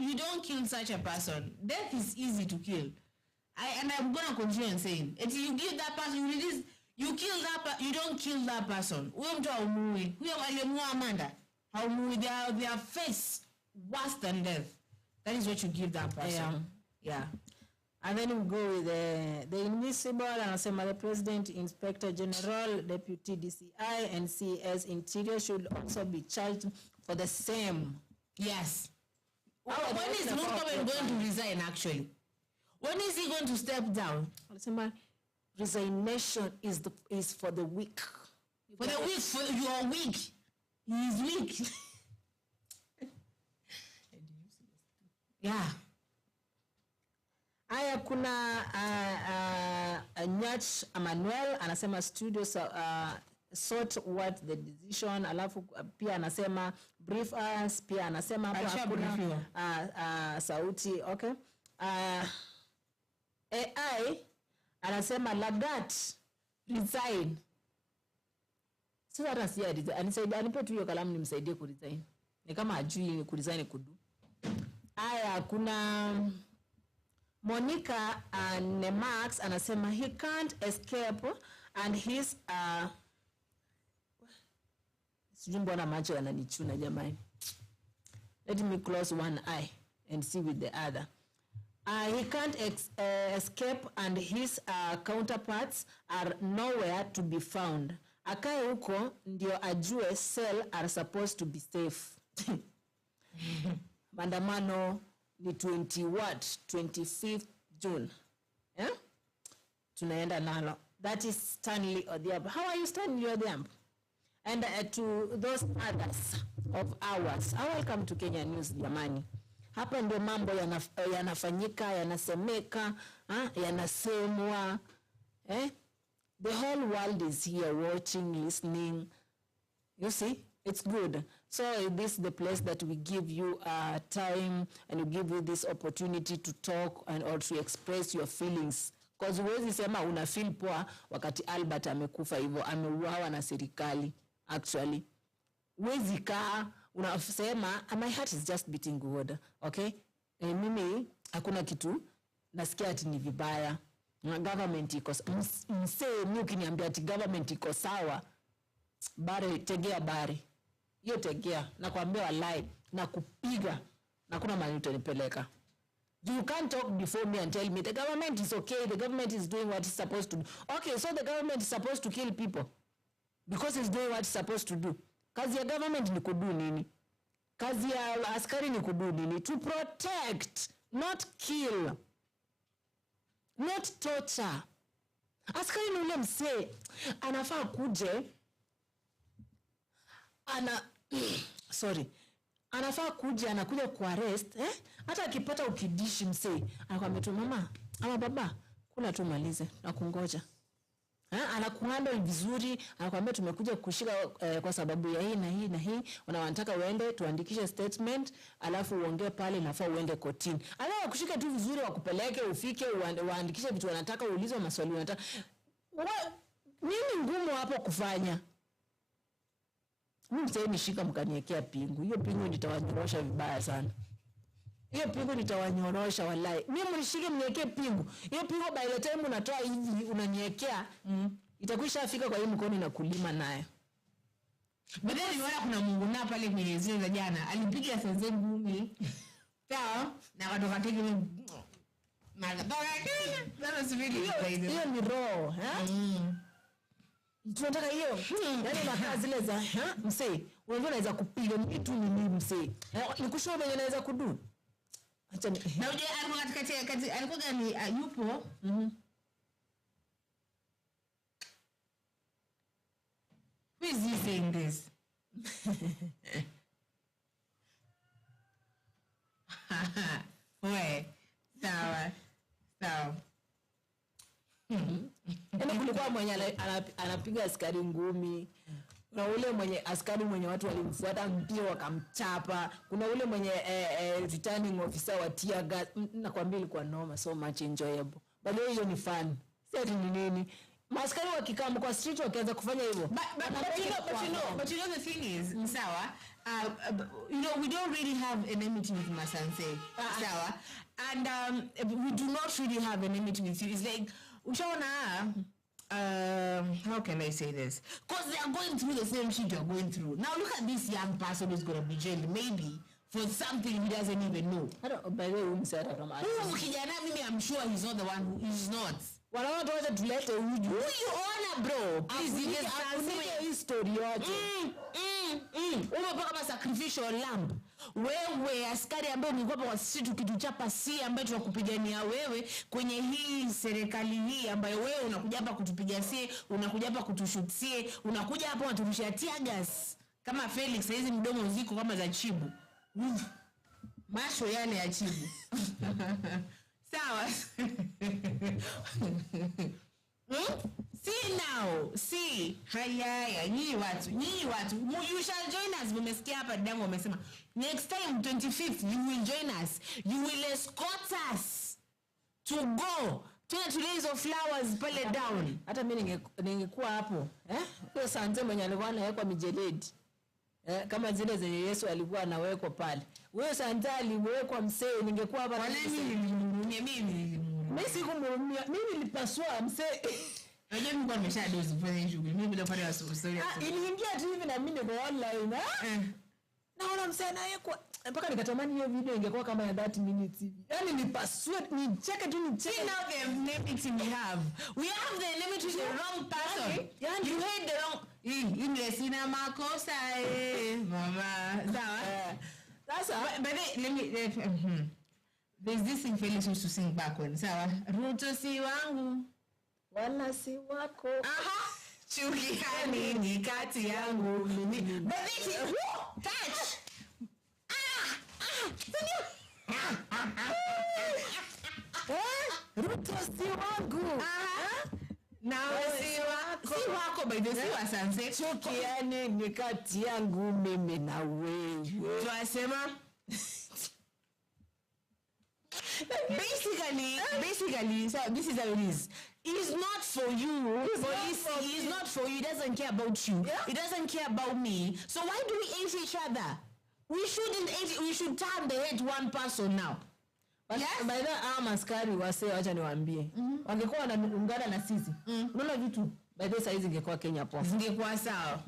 You don't kill such a person. Death is easy to kill. And I'm going to continue on saying, if you give that person, you kill that you don't kill that person. Huyo mtu haumui. Huyo aliyemuua Amanda. Haumui, their face worse than death. That is what you give that person. Yeah. And then we go with the invisible, anasema the President, Inspector General, Deputy DCI, and CS Interior should also be charged for the same. Yes. When is Murkomen going to resign, actually? When is he going to step down? Anasema resignation is for the weak. For the weak, you are weak. He is weak. Yeah. Aya, kuna Nyach Emmanuel anasema studio sort what the decision, alafu pia anasema brief us, pia anasema hakuna sauti. Okay. AI anasema Lagat resign. Sasa hata si resign, anipe tu hiyo kalamu nimsaidie ku resign. Ni kama ajui ku resign kudu. Aya, kuna Monica Nemax anasema he can't escape and his sijui mbona macho yananichuna jamani. Let me close one eye and see with the other. He can't escape and his counterparts are nowhere to be found. Akae huko ndio ajue cell are supposed to be safe. Maandamano ni 25th June. Yeah? Tunaenda nalo. That is Stanley Odhiambo. How are you, Stanley Odhiambo? And to those others of ours, welcome to Kenya News, jamani. Hapa ndio mambo yanafanyika, yanasemeka, yanasemwa. The whole world is here watching, listening. You see? It's good. So this is the place that we give you time and we give you this opportunity to talk and or to express your feelings. Because huwezi sema una feel poa wakati Albert amekufa hivyo, ameuawa na serikali. Actually, huwezi kaa unasema my heart is just beating good. Okay? Mimi hakuna kitu nasikia ati ni vibaya. Government iko msee mimi ukiniambia ati government iko sawa, bare tegea bare. Hiyo tegea na kuambia walai na kupiga na kuna mahali utanipeleka. You can't talk before me and tell me the government is okay, the government is doing what it's supposed to do. Okay, so the government is supposed to kill people because it's doing what it's supposed to do. Kazi ya government ni kudu nini? Kazi ya askari ni kudu nini? To protect, not kill, not torture. Askari ni ule msee anafaa kuje anafaa kuja, anakuja kuarrest, hata akipata ukidishi msee anakuambia tu mama ama baba kula tu malize na kungoja. Anakuhandle vizuri, anakuambia tumekuja kushika kwa sababu ya hii na hii na hii, wanataka uende tuandikishe statement, alafu uongee pale, nafaa uende kotini. Alafu kushika tu vizuri, wakupeleke ufike waandikishe vitu wanataka, uulizwe maswali wanataka. Nini ngumu hapo kufanya? Mimi sasa nishika mkaniekea pingu. Hiyo pingu nitawanyorosha vibaya sana. Hiyo pingu nitawanyorosha wallahi. Mimi mnishike mniekee pingu. Hiyo pingu by the time unatoa hivi unaniekea, itakwisha afika kwa hii mkono na kulima nayo. Baadaye niona kuna Mungu na pale kwenye zile za jana. Alipiga sanze ngumi. Sawa? Na watu katiki mimi. Hiyo ni roho, tunataka hiyo. Yaani makaa zile za msee, unajua unaweza kupiga mtu ni msee. Nikushow mwenye anaweza kudu. Acha ni. Na uje alikuwa katikati alikuwa gani yupo? Who is he saying this? Wewe. Sawa. Yaani kulikuwa mwenye anapiga askari ngumi. Kuna ule mwenye askari mwenye watu walimfuata mpira wakamchapa. Kuna ule mwenye returning officer wa tear gas. Nakwambia ilikuwa noma, so much enjoyable. Bado hiyo ni fun. Sasa ni nini? Maskari wakikaa kwa street wakianza kufanya hivyo. But you know the thing is, Msawa, we don't really have enmity with Masanse. Msawa. And we do not really have enmity with you. It's like ushaona how can I say this? Because they are going through the same shit you're going through. Now look at this young person who's going to be jailed maybe for something he doesn't even know. By the way, kijana mimi I'm sure he's not the one who is not. Wanaona wote tulete uju. Huyu ona bro, please give us history yote. Umepa kama sacrificial lamb. Wewe askari ambaye nilikuwa kwa sisi tukituchapa si ambaye tunakupigania wewe kwenye hii serikali hii ambayo wewe unakuja hapa kutupiga sie, unakuja hapa kutushutie, unakuja hapa unaturushia tear gas. Kama Felix hizi mdomo ziko kama za chibu. Masho yale ya chibu. Sawa. See now, see. Haya, nyinyi watu. You shall join us. Umesikia hapa damu wamesema. Next time 25th you will join us. You will escort us to go. Tuna tulizo flowers pale down. Hata mimi ningekuwa hapo. Kwa sante mwenye alikuwa anawekwa mijeledi. Kama zile zenye Yesu alikuwa anawekwa pale. Wewe sante aliwekwa msee ningekuwa hapa. Wale mimi sikumhurumia. Mimi nilipasua msee. Unajua mimi kwa nimeshadozi kufanya shughuli. Mimi bila pale story. Iliingia tu hivi na mimi niko online. Naona msee anawekwa mpaka nikatamani hiyo video ingekuwa kama ya 30 minutes hivi. Yaani nipasue nicheke tu nicheke. Now the enmity we have. We have the enmity to the wrong person. You hate the wrong. Ile sina makosa mama. Sawa. But let me there's this thing Felix used to sing back when. Sawa. Ruto si wangu. Wala si wako. Chuki hani ni kati yangu. Baby, touch. Ruto si wangu. Na si wako by the way sunset. Chuki yani ni kati yangu mimi na wewe. Tunasema basically so this is how it is. It's not for you. It's not for you. It doesn't care about you. It doesn't care about me. So why do we hate each other? We shouldn't hate. We should turn the hate one person now. Yes? By the maskari wase acha niwaambie. Wangekuwa wanaungana na sisi. Unaona vitu by the size ingekuwa Kenya poa. Zingekuwa sawa.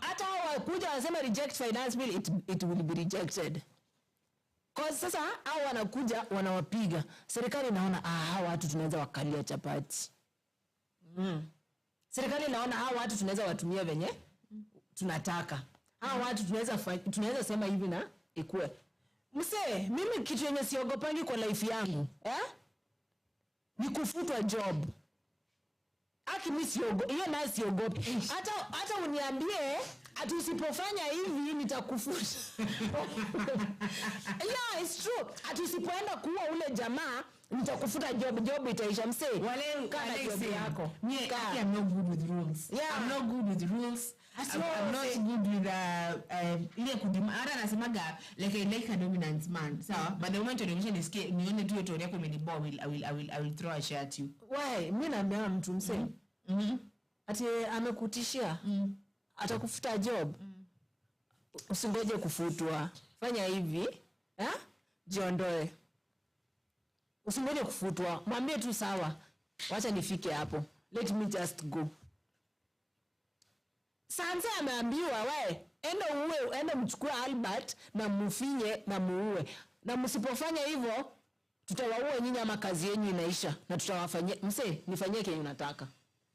Hata hao kuja wasema reject finance bill, it will be rejected. Kwa sasa hao wanakuja wanawapiga. Serikali inaona hawa watu tunaweza wakalia chapati. Serikali inaona hawa watu tunaweza watumia venye tunataka. Hawa watu tunaweza sema hivi na ikue. Msee, mimi kitu yenye siogopangi kwa life yangu, ni kufutwa job. Aki mimi siogopi, hiyo na siogopi. Hata uniambie ati usipofanya hivi nitakufuta. Yeah, it's true. Ati usipoenda kuua ule jamaa nitakufuta job itaisha msee. Wale kana job yako. I'm not good with rules. Yeah. I'm not good with rules. I'm not good with ile kudima. Hata nasemaga like a dominant man. Sawa? But the moment you nisikie nione tu yote yako imenibomb, I will throw a shit at you. Why? Mimi naambia mtu msee. Ati amekutishia. Atakufuta job. Usingoje kufutwa. Fanya hivi, jiondoe. Usingoje kufutwa. Mwambie tu sawa. Wacha nifike hapo. Let me just go. Sansa ameambiwa enda mchukue Albert na mfinye na muue. Na msipofanya hivyo tutawaua nyinyi ama kazi yenu inaisha na tutawafanyia nifanyie kile unataka.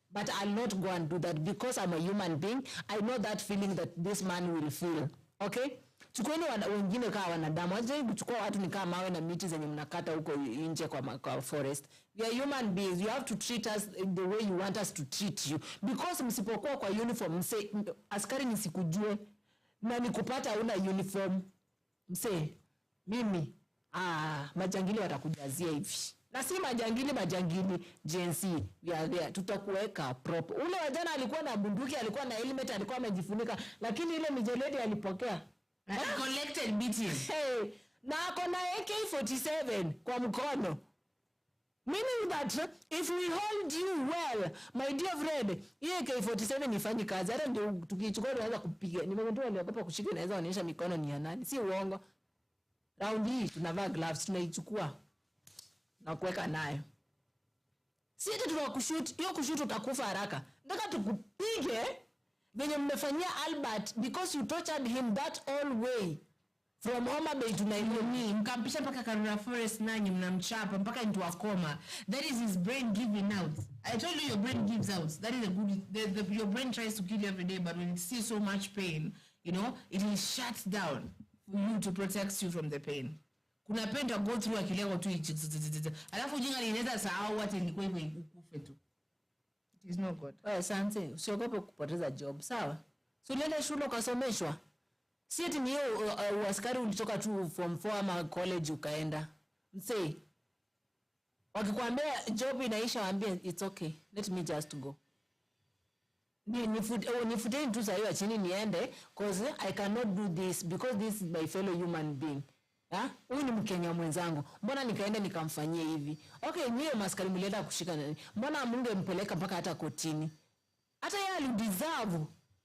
But I'll not go and do that because I'm a human being. I know that feeling that this man will feel. Okay? Chukueni wengine kama wanadamu. Aje kuchukua watu ni kama mawe na miti zenye mnakata huko nje kwa forest. We are human beings. You have to treat us the way you want us to treat you. Because msipokuwa kwa uniform, askari nisikujue na nikupata una uniform. Mimi majangili watakujazia hivi. Na si majangili JNC we are there, tutakuweka proper. Ule wajana alikuwa na bunduki, alikuwa na helmet, alikuwa amejifunika, lakini ile mijeledi alipokea collected beating. Na akona AK47 kwa mkono. Meaning that if we hold you well, my dear friend, AK47 ifanye kazi. Hata ndio tukichukua tunaweza kupiga. Nimegundua aliogopa kushika, inaweza onyesha mikono ni ya nani. Si uongo. Round hii tunavaa gloves, tunaichukua na kuweka nayo. Si eti tunakushoot, hiyo kushoot utakufa haraka. Nataka tukupige venye mmefanyia Albert because you tortured him that all way. from Homa Bay to Nairobi, mkampisha mpaka Karura Forest nanyi mnamchapa mpaka into a coma. That is his brain giving out. I told you your brain gives out. That is a good, your brain tries to kill you every day, but when it sees so much pain, you know, it will shut down for you to protect you from the pain. Kuna pain to go through akilego tu alafu jinga linaweza sahau hata ilikuwa hivyo ukufe tu. It is not good. Asante, usiogope kupoteza job, sawa? So ulienda shule ukasomeshwa. Si eti ni askari ulitoka tu from former college ukaenda. Msee. Wakikwambia job inaisha waambie it's okay. Let me just go. Nifuteni tu sahiwa chini niende cause I cannot do this because this is my fellow human being. Huyu ni Mkenya mwenzangu. Mbona nikaenda nikamfanyia hivi? Okay, niyo maskari mlienda kushika nani? Mbona mungempeleka mpaka hata kotini? Hata yeye alideserve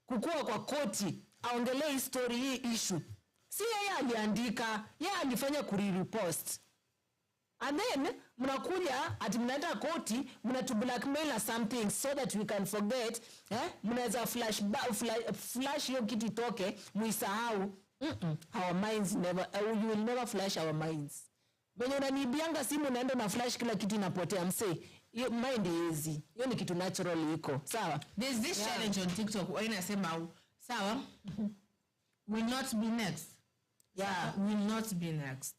kukua kwa koti, aongelee story hii issue. Si yeye aliandika, yeye alifanya kuripost. And then mnakuja ati mnaenda koti, mnatu blackmail or something so that we can forget, mnaweza flash hiyo kitu itoke, muisahau. Our minds never, you will never flash our minds. When unanibianga simu naenda na flash kila kitu inapotea, msee. Your mind is easy. Hiyo ni kitu natural iko. Sawa? There's this challenge on TikTok where inasema sawa will not be next. Yeah, will not be next.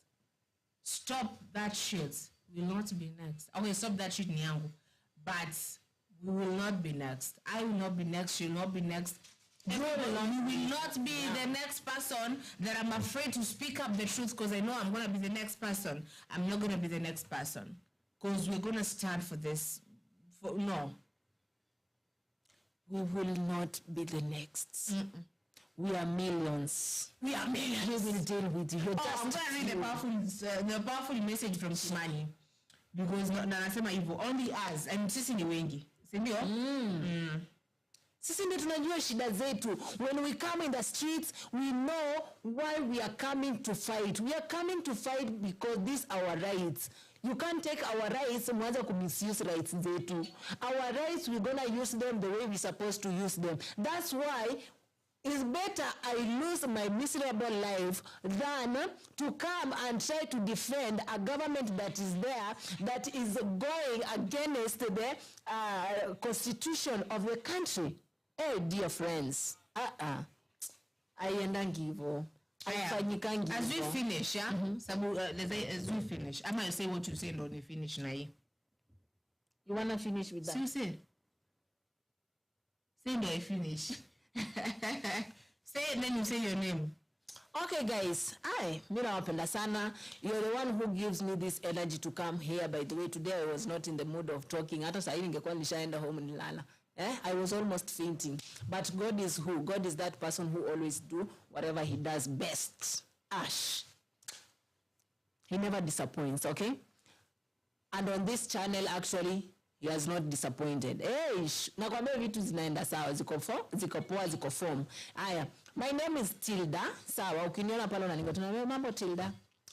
Stop that shit. Will not be next. Okay, stop that shit ni yangu. But we will not be next. I will not be next. She will not be next. You will not be the next person that I'm afraid to speak up the truth because I know I'm going to be the next person. I'm not going to be the next person because we're going to stand for this. No. We will not be the next. We are millions. We are millions. We will deal with you. I'm going to read the powerful message from Kimani because nasema hivyo only us and sisi ni wengi. Si ndio? Sisi ndio tunajua shida zetu. When we come in the streets, we know why we are coming to fight. We are coming to fight because these are our rights. You can't take our rights and mwanza misuse rights zetu. Our rights, we're gonna use them the way we're supposed to use them. That's why it's better I lose my miserable life than to come and try to defend a government that is there, that is going against the constitution of the country. Hey, dear friends, I endangi hivyo. As we finish, as we finish, I'm going to say what you say and only finish na hii. You want to finish with that? So you say? Say no, I finish. Say it, then you say your name. Okay, guys. Mimi nawapenda sana. You're the one who gives me this energy to come here. By the way, today I was not in the mood of talking. Hata sasa ningekuwa nishaenda home nilala. I was almost fainting. But God is who? God is that person who always do whatever he does best. Ash. He never disappoints, okay? And on this channel, actually, he has not disappointed. Nakwambia vitu zinaenda sawa, ziko poa, ziko form. Aya, my name is Tilda. Sawa, ukiniona pale unanigoto na mambo Tilda.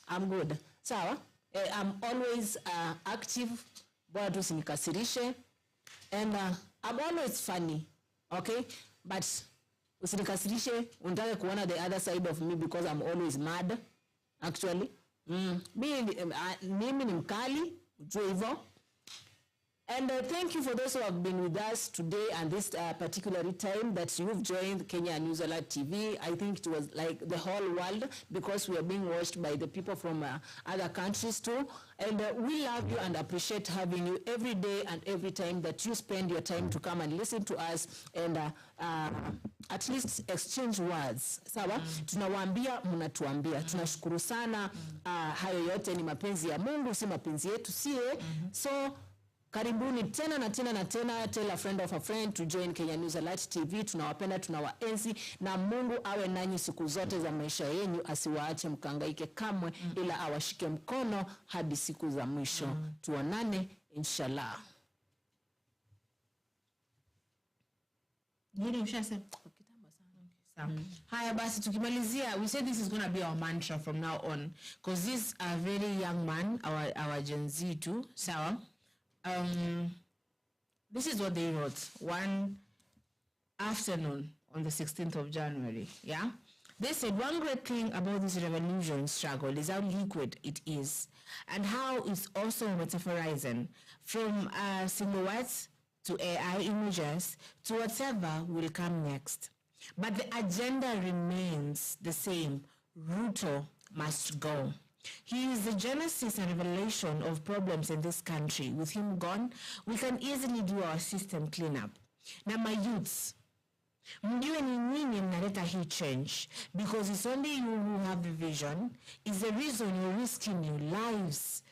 I'm good. Sawa? I'm always active. Bora tu usinikasirishe. And I'm always funny. Okay? But usinikasirishe, unataka kuona the other side of me because I'm always mad. Actually. Mimi ni mkali, ujue hivyo. And thank you for those who have been with us today and this particular time that you've joined Kenya News Alert TV. I think it was like the whole world because we are being watched by the people from other countries too. And we love you and appreciate having you every day and every time that you spend your time to come and listen to us and at least exchange words. Sawa? Tunawaambia, mnatuambia. Tunashukuru sana. Hayo yote ni mapenzi ya Mungu, si mapenzi yetu sie. So karibuni tena na tena na tena. Tell a friend of a friend to join Kenya News Alert TV. Tunawapenda, tunawaenzi na Mungu awe nanyi siku zote za maisha yenu, asiwaache mkangaike kamwe, ila awashike mkono hadi siku za mwisho. Tuonane inshallah. Nini ushasema? Haya basi tukimalizia, we said this is going to be our mantra from now on because this is a very young man, our Gen Z too. Sawa? This is what they wrote one afternoon on the 16th of January. Yeah, They said one great thing about this revolution struggle is how liquid it is and how it's also metaphorizing from single words to AI images to whatever will come next. But the agenda remains the same. Ruto must go. He is the genesis and revelation of problems in this country. With him gone, we can easily do our system cleanup. Now my youths, mjue ni nyinyi mnaleta hii change, because it's only you who have the vision. It's the reason you're risking your lives.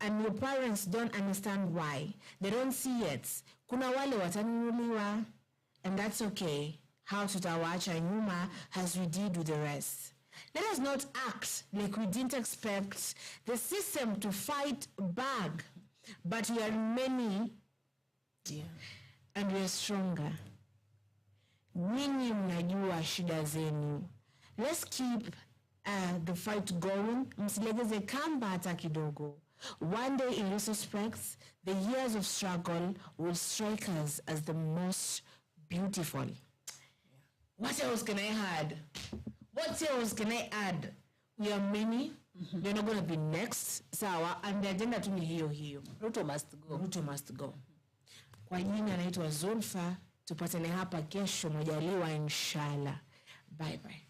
And your parents don't understand why. They don't see it. Kuna wale watanunuliwa, and that's okay. How tutawacha nyuma as we did with the rest. Let us not act like we didn't expect the system to fight back, but we are many, and we are stronger. Nyinyi mnajua shida zenu. Let's keep the fight going. Msilegeze kamba hata kidogo. One day in retrospect, the years of struggle will strike us as the most beautiful. What else can I add? What else can I add? We are many. You're not going to be next. Sawa. And the agenda tu ni hiyo hiyo. Ruto must go. Ruto must go. Kwa jina naitwa Zulfa. Tupatane hapa kesho majaliwa inshallah. Bye bye.